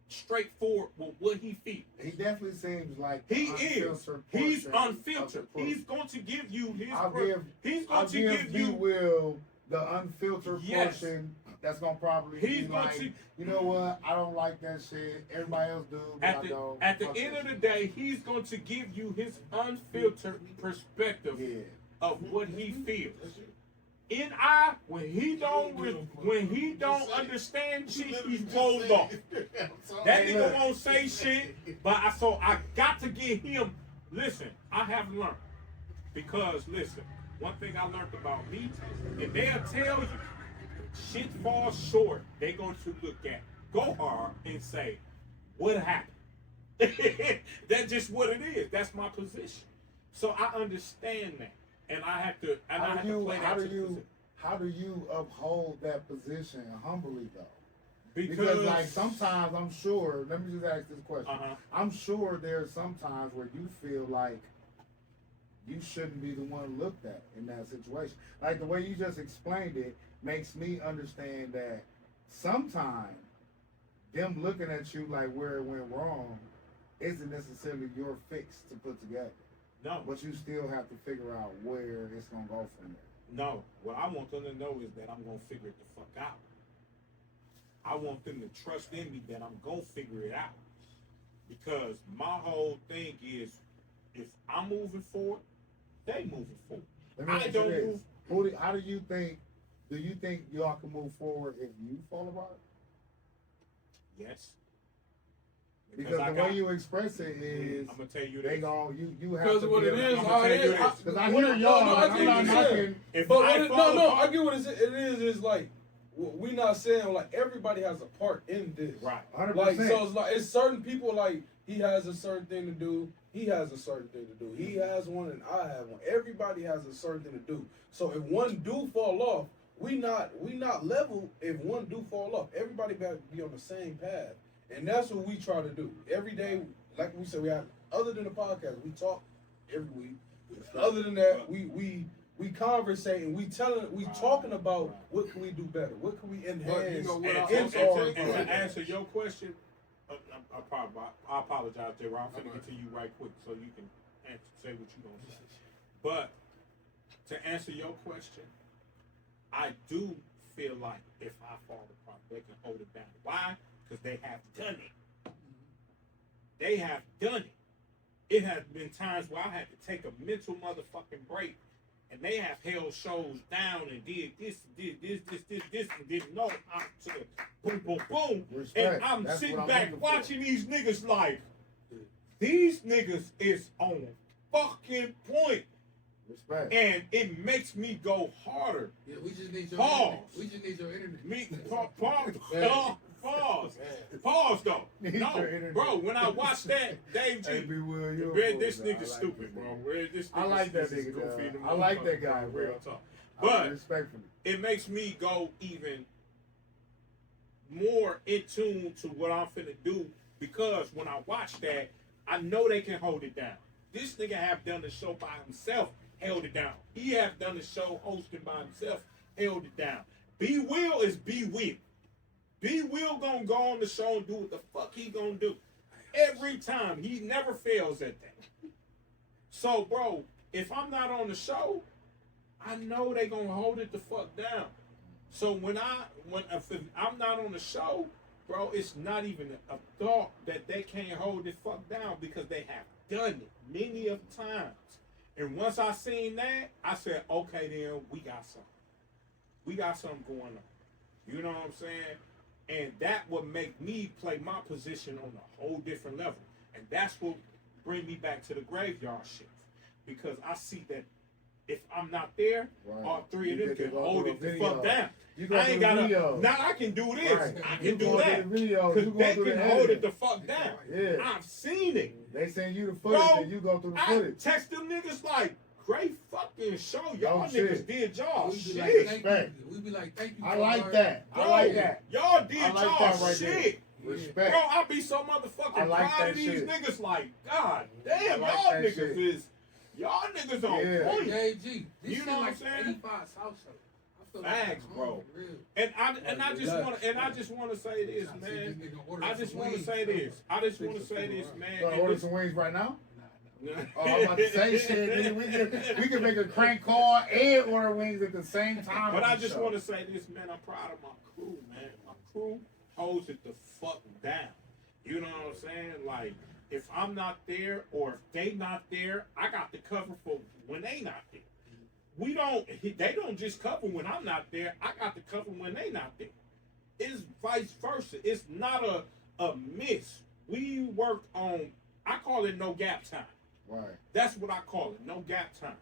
straightforward with what he feels. He definitely seems like he is. He's unfiltered. He's going to give you his. I'll give you Will the unfiltered portion. That's gonna probably be like, you know what? I don't like that shit. Everybody else do. At the end of the day, he's going to give you his unfiltered perspective of what he feels. When he don't understand shit, he's closed off. That nigga won't say shit, but I got to get him. Listen, I have learned, because listen, one thing I learned about me, and they'll tell you, shit falls short. They going to look at go hard and say, what happened? That's just what it is. That's my position. So I understand that. And I have to. And I have to play that. How do you uphold that position humbly though? Because like sometimes I'm sure. Let me just ask this question. I'm sure there's sometimes where you feel like you shouldn't be the one looked at in that situation. Like the way you just explained it makes me understand that sometimes them looking at you like where it went wrong isn't necessarily your fix to put together. No. But you still have to figure out where it's going to go from there. No. What I want them to know is that I'm going to figure it the fuck out. I want them to trust in me that I'm going to figure it out. Because my whole thing is, if I'm moving forward, they moving forward. I don't move. How do you think y'all can move forward if you fall apart? Yes. Because the way you express it is, I'm gonna tell you they this. you have because to what be it is, how it is. Because I hear y'all. I get what you're saying. I get what it is. It's like we not saying like everybody has a part in this, right? 100%. Like so, it's like it's certain people like he has a certain thing to do. He has a certain thing to do. He has one and I have one. Everybody has a certain thing to do. So if one do fall off, we not level. If one do fall off, everybody got to be on the same path. And that's what we try to do. Every day, like we said, we have, other than the podcast, we talk every week. Other than that, we conversate and we talking about what can we do better? What can we enhance? And to answer your question, I apologize, J. Ron. I'm finna get to you right quick so you can say what you gonna say. But to answer your question, I do feel like if I fall apart, they can hold it down. Why? Because they have done it. They have done it. It has been times where I had to take a mental motherfucking break, and they have held shows down and did this, and didn't know how to boom, boom, boom. Respect. And I'm That's sitting what back looking watching these niggas like, these niggas is on fucking point. Respect. And it makes me go harder. Yeah, we just need your Pause. internet. We just need your internet. Pause though. Need your No, internet. bro. When I watch that, Dave G, Hey, B. Will, you're a man, fool, this dog. nigga I like stupid, this bro. nigga. This I like that is nigga, goofy dog. in the I like that motherfucker, guy, bro. bro. Real talk. I But respectfully. it makes me go even more in tune to what I'm finna do because when I watch that, I know they can hold it down. This nigga have done the show by himself, held it down. He have done the show hosting by himself, held it down. B Will is B Will. B Will gonna go on the show and do what the fuck he gonna do. Every time. He never fails at that. So, bro, if I'm not on the show, I know they gonna hold it the fuck down. So if I'm not on the show, bro, it's not even a thought that they can't hold it fuck down because they have done it many of times. And once I seen that, I said, okay, then we got something. We got something going on. You know what I'm saying? And that would make me play my position on a whole different level. And that's what bring me back to the graveyard shift. Because I see that if I'm not there, Right. all three of You them get to can go hold through it the the fuck video. down. You go I through ain't the gotta. video. Now I can do this. Right. I You can do go that. through the video. Because You go they through can the hold it editing. the fuck down. Yeah. I've seen it. They send you the footage Bro, and you go through the I footage. text them niggas like, great fucking show. Y'all Oh, niggas shit. did y'all We be shit. like, thank Respect. you. We be like, thank you. I for like our- that. Bro, I like that. Y'all did I like y'all that right there. shit. Respect. Bro, I be so motherfucking I like proud that of these shit. niggas. Like, God damn, I like y'all that niggas shit. is, y'all niggas on Yeah. point. Yeah, G. This You shit know what like I'm saying? 85 South Show. I feel Facts, I'm bro. home, for real. And I just want to say this, I see man. this nigga order I some just want to wings, say bro. this. I just want to say this, man. You gonna And order this- some wings right now? Nah. Oh, I'm about to say shit. Nigga, we can make a crank call and order wings at the same time. But on I the just show. want to say this, man. I'm proud of my crew, man. My crew holds it the fuck down. You know what I'm saying? Like, if I'm not there or if they not there, I got the cover for when they not there. They don't just cover when I'm not there. I got the cover when they not there. It's vice versa. It's not a miss. We work on, I call it no gap time. Right. That's what I call it, no gap time.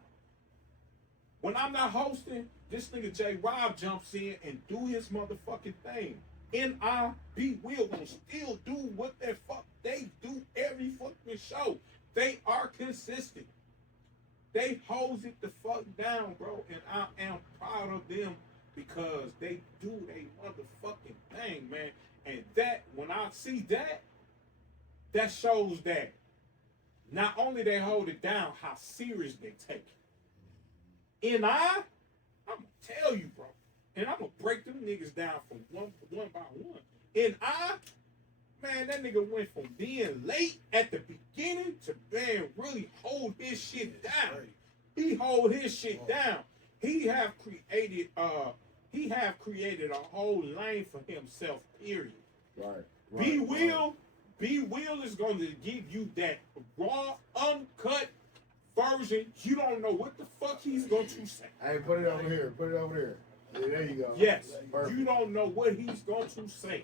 When I'm not hosting, this nigga J Rob jumps in and do his motherfucking thing. NIB will gonna still do what the fuck they do every fucking show. They are consistent. They hose it the fuck down, bro. And I am proud of them because they do they motherfucking thing, man. And that, when I see that, that shows that not only they hold it down, how serious they take it. And I'm gonna tell you, bro, and I'm gonna break them niggas down from one by one. And man, that nigga went from being late at the beginning to man really hold his shit down. He hold his shit down. He have created a whole lane for himself, period. Right. B Will is going to give you that raw, uncut version. You don't know what the fuck he's going to say. Hey, put it over here. Put it over here. Yeah, there you go. Yes, Perfect. you don't know what he's going to say.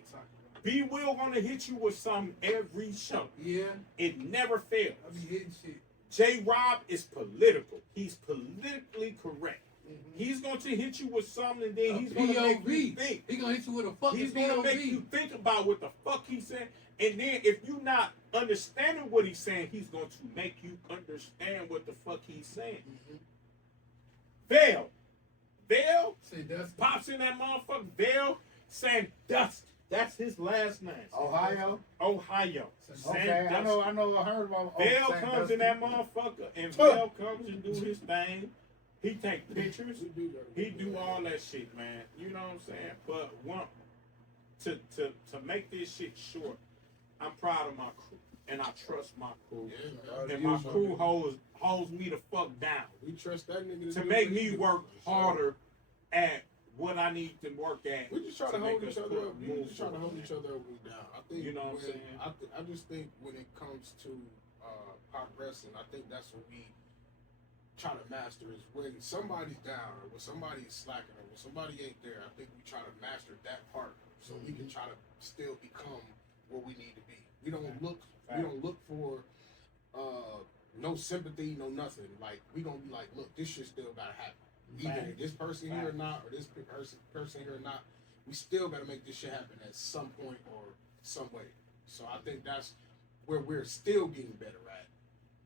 B Will going to hit you with something every show. Yeah, It never fails. I be hitting shit. J Rob is political. He's politically correct. Mm-hmm. He's going to hit you with something and then A he's going to make you POV. think. He gonna hit you with a fucking He's gonna make you POV. think about what the fuck he's saying, and then if you're not understanding what he's saying, he's going to make you understand what the fuck he's saying. Vale Say that's pops in that motherfucker. Vale saying Dust. That's his last name. Ohio. Ohio. Okay, Saying I know. I heard about. Vale Saint comes Dustin. in that motherfucker, and Vale comes and do his thing. He take pictures. He do all that shit, man. You know what I'm saying? But to make this shit short, I'm proud of my crew, and I trust my crew, and my crew holds me the fuck down We trust that nigga to do make what me he do. work harder at what I need to work at. We just try to make hold us each other up. We move just try to hold forward, each other up and down. I think You know what I'm when- saying? I just think when it comes to pop wrestling, I think that's what we try to master is when somebody's down or when somebody's slacking or when somebody ain't there. I think we try to master that part so we can try to still become what we need to be. We don't look for no sympathy, no nothing. Like we gonna be like, look, this shit still gotta happen. Either this person here or not, or this person here or not, we still gotta make this shit happen at some point or some way. So I think that's where we're still getting better at,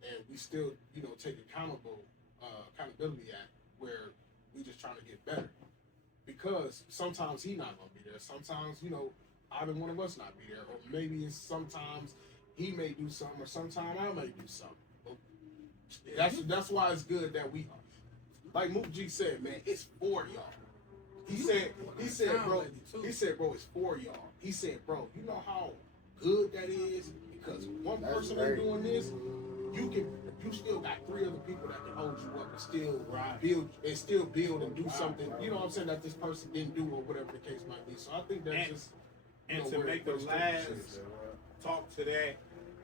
and we still, take accountability at where we just trying to get better. Because sometimes he not gonna be there. Sometimes, either one of us not be there, or maybe it's sometimes he may do something, or sometimes I may do something. But that's why it's good that we, like Mook G said, man, it's for y'all. He said, bro, it's for y'all. He said, bro, you know how good that is? Because one person ain't doing this, you still got 3 other people that can hold you up and still build and do something, you know what I'm saying, that this person didn't do or whatever the case might be. So I think that's just to make the last talk to that,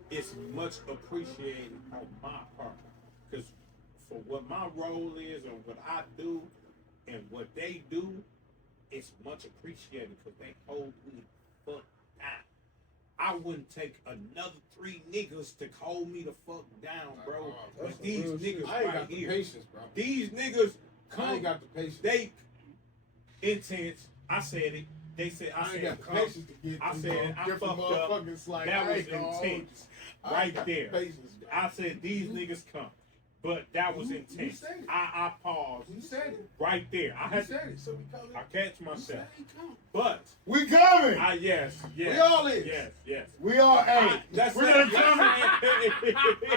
it's much appreciated on my part. Because for what my role is and what I do and what they do, it's much appreciated because they hold me the fuck down. I wouldn't take another 3 niggas to hold me the fuck down, bro. But these niggas I ain't right got the here, patience, bro. these niggas I ain't got the patience. they intense. I said it. They said I ain't said got the come. patience to get I through said I different fucked up. motherfuckers like That I was ain't gonna hold intense. you. I ain't Right got the there. patience. I said these niggas come. But that was intense. said it. I paused You said it. right there. I You had said it. So we coming. I catch You myself. said he come. But We coming. yes. We all is. Yes. We all, hey, Let's we're say, gonna come.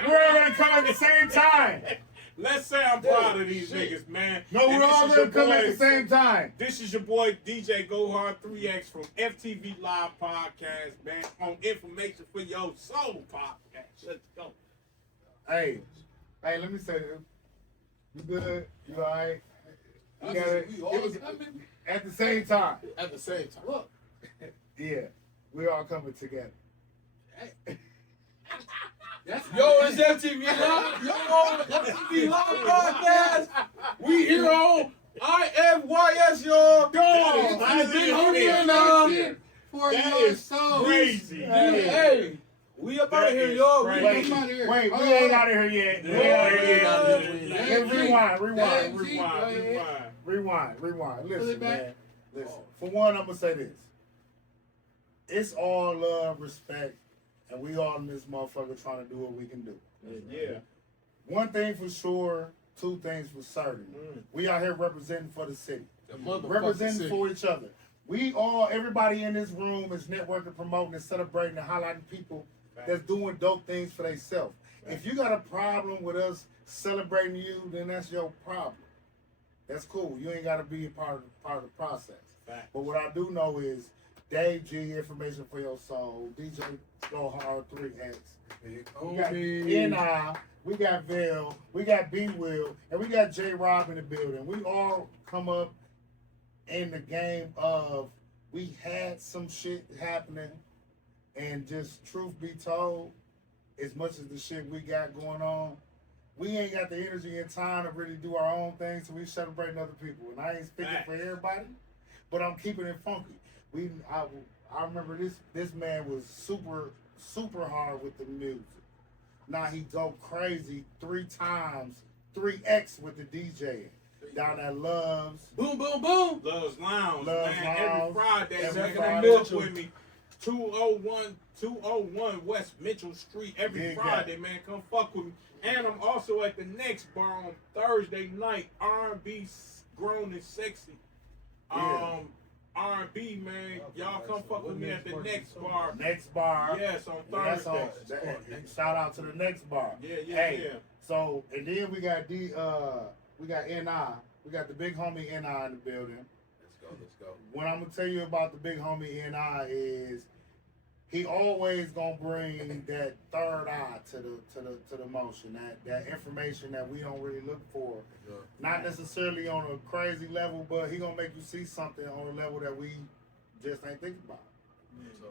We're gonna come at the same time. let's say I'm proud of these niggas, man. No, And we're this all is your gonna come at boy- the same time. This is your boy DJ Go Hard 3X from FTV Live Podcast, man. On Information for Your Soul Podcast. Let's go. Hey, let me say this. You good? You all right? I You got said, it? we all coming. At the same time. At the same time. Look. Yeah, we all coming together. That's Yo, it's FTV Live. Yo, FTV Live podcast. We here on IFYS, y'all. Go! It's big homie That and for That your is soul. crazy. hey, we up out of here, is y'all. crazy. Wait, Come out here. wait, we Hold ain't on. out of here yet. We Yeah, ain't out of we here ain't out yet. of here. Yeah, Hey, rewind. Yeah. Rewind. Pull Listen, it back. man. Listen. For one, I'm gonna say this. It's all love, respect, and we all in this motherfucker trying to do what we can do. Yeah. One thing for sure, 2 things for certain. We out here representing for the city. The motherfucking Representing city. for each other. Everybody in this room is networking, promoting, and celebrating and highlighting people that's doing dope things for themselves. If you got a problem with us celebrating you, then that's your problem. That's cool. You ain't got to be a part of the process. Fact. But what I do know is Dave G, Information for Your Soul, DJ Go Hard 3X. We got N.I., we got Vail, we got B Will, and we got J Rob in the building. We all come up in the game of we had some shit happening, and just truth be told, as much as the shit we got going on, we ain't got the energy and time to really do our own thing, so we celebrating other people. And I ain't speaking for everybody, but I'm keeping it funky. I remember this man was super hard with the music. Now he go crazy 3 times, 3X with the DJ down at Love's. Boom, boom, boom. Love's Lounge, Love's man. Lounge. Every Friday, Every man. Friday. Come with me. 201 West Mitchell Street every Big Friday, man. Come fuck with me. And I'm also at the next bar on Thursday night. R&B grown and sexy. Yeah. R&B, man. Y'all come fuck with me at the next bar. Next bar. Yes, on Yeah, that's Thursday. shout out to the next bar. Yeah. Hey, so and then we got we got N.I. We got the big homie N.I. in the building. Let's go. What I'm gonna tell you about the big homie N.I. is he always gonna bring that third eye to the motion, that information that we don't really look for. Yeah. Not necessarily on a crazy level, but he gonna make you see something on a level that we just ain't think about. So,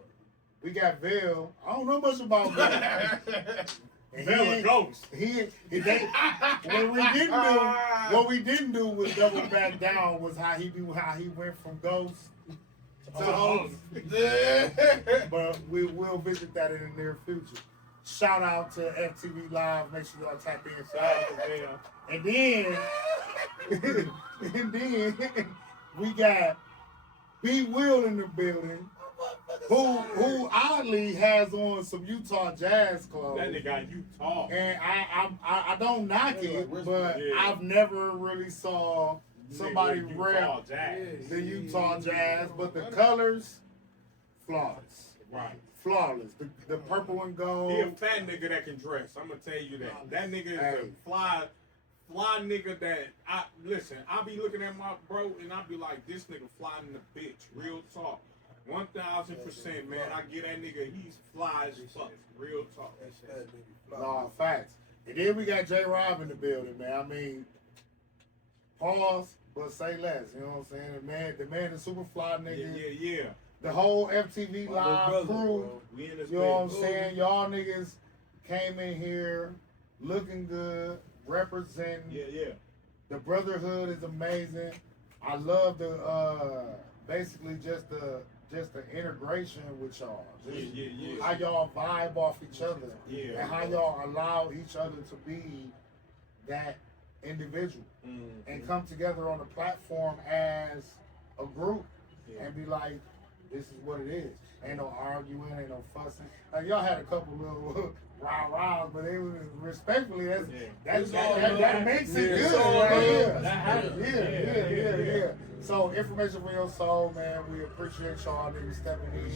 We got Vail. I don't know much about Vail. And Bella ain't- Ghost. what we didn't do was double back down was how he went from Ghost to Host. But we'll visit that in the near future. shout out to FTV Live. Make sure y'all tap in. And then we got B Will in the building, who oddly has on some Utah Jazz clothes. That nigga got Utah. And I don't knock it, but I've never really saw somebody rep the Utah Jazz. But the colors, flawless. Right. Flawless. The purple and gold. He a fat nigga that can dress. I'm gonna tell you that. That nigga is a fly nigga that I be looking at my bro and I be like, this nigga fly in the bitch. Real talk. 1000%, man. I get that nigga, he's fly as fuck. Real talk. No, facts. And then we got J Rob in the building, man. I mean, pause, but say less. You know what I'm saying? The man, the super fly nigga. Yeah. The whole FTV Live crew. We in this You know what I'm saying? Y'all niggas came in here looking good, representing. Yeah. The brotherhood is amazing. I love the basically just the integration with y'all. Just how y'all vibe off each other. Yeah. And how y'all allow each other to be that individual. And come together on a platform as a group and be like, this is what it is. Ain't no arguing, ain't no fussing. Like y'all had a couple little rah-rahs, but it was respectfully. That makes it good. Yeah. So information for your soul, man. We appreciate y'all niggas stepping in.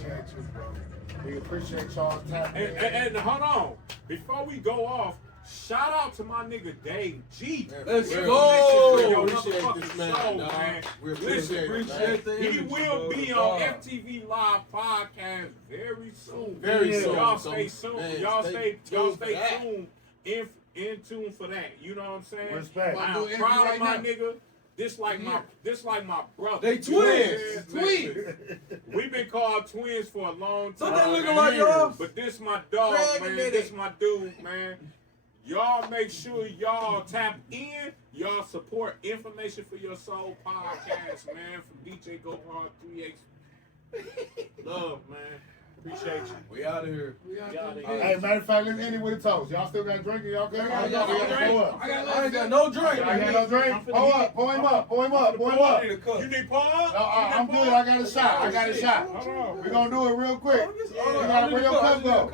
We appreciate y'all tapping in. And hold on, before we go off. Shout out to my nigga Dave G. Let's Yo, go. appreciate this man. We Listen, appreciate the he energy, will bro. be on FTV Live podcast very soon. Very soon. Y'all stay tuned. Man, Y'all stay stay tuned for that. tuned. In tune for that. You know what I'm saying? Respect. I'm proud of my nigga. This like my brother. They twins. Twins. We've been called twins for a long time. Don't they look like y'all? But this my dog, man. This my dude, man. Y'all make sure y'all tap in. Y'all support Information for Your Soul podcast, man. From DJ Go Hard 3X. Love, man. Appreciate you. We out of here. Hey, matter of fact, let's end it with a toast. Y'all still got a drink? Y'all good? I ain't got no drink. I ain't got no drink. Pour him up. You You need pause? No, I'm good. I got a shot. We're gonna do it real quick. Where your cup go?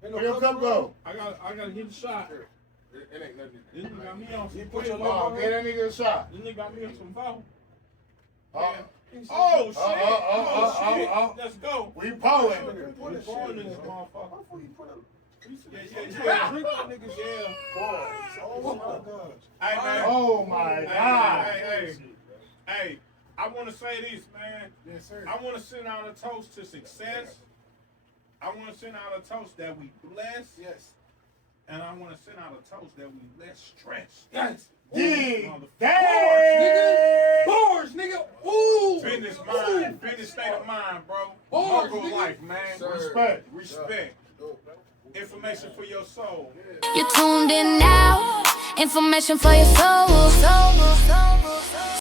Where your cup go? I gotta hit the shot. It ain't nothing. This nigga got me on some put your phone. Oh, get that nigga a shot. This nigga got me on some phone. Oh, Shit. Let's go. we poet. Put this shit in this motherfucker. Oh my gosh. Hey, man. Oh my God. Hey, I want to say this, man. Yes, sir. I want to send out a toast to success. I want to send out a toast that we bless. Yes. And I want to send out a toast that we less stress. Yes. Bars, nigga. Ooh. Business mind, business state of mind, bro. Bars, Local nigga. life, man. Respect. Information for your soul. You tuned in now. Information for your soul.